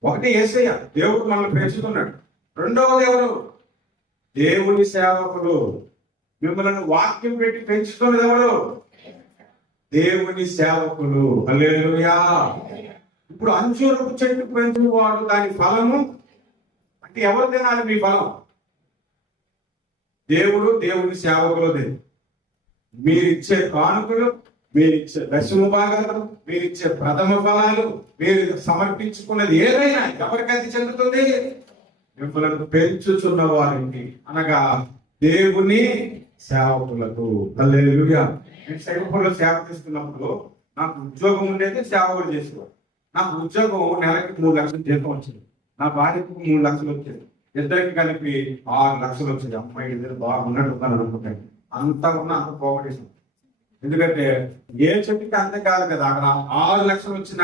ఒకటి యేసయ్య, దేవుడు మనల్ని పెంచుతున్నాడు. రెండవది ఎవరు? దేవుని సేవకులు. మిమ్మల్ని వాక్యం పెట్టి పెంచుతున్నది ఎవరు? దేవుని సేవకులు. హల్లెలూయా. ఇప్పుడు అంజూరపు చెట్టు పెంచువాడు, దాని ఫలము అంటే ఎవరు తినాలి? మీ ఫలం దేవుడు, దేవుని సేవకులు. మీరిచ్చే కానుకలు, మీరిచ్చే దశమ భాగాలు, మీరిచ్చే ప్రథమ ఫలాలు, మీరు సమర్పించుకున్నది ఏదైనా ఎవరికి అది చెందుతుంది? మిమ్మల్ని పెంచుచున్న వారికి, అనగా దేవుని సేవకులకు. హల్లెలూయా. నేను సేవకుల్లో సేవ చేస్తున్నప్పుడు నాకు ఉద్యోగం ఉండేది, సేవ కూడా చేసేవాడు. నాకు ఉద్యోగం నెలకి 3 లక్షలు జీతం వచ్చింది. నా భార్యకు 3 లక్షలు వచ్చేది. ఇద్దరికి కలిపి 6 లక్షలు వచ్చేది. అమ్మాయి ఇద్దరు బాగున్నట్టు అనుకుంటాను. అంతా ఉన్న అంత పోగొట్టేసాం. ఎందుకంటే ఏ చెట్టుకి అంతే కాదు కదా. అక్కడ 6 లక్షలు వచ్చిన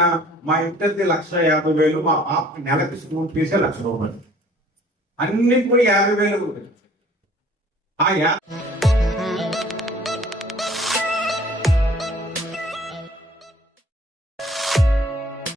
మా ఇంటి 1,50,000, మా పాప నెలకి స్కూల్ ఫీజే 1,00,000 రూపాయలు. అన్ని కూడా 50,000 ఉంటుంది. ఆ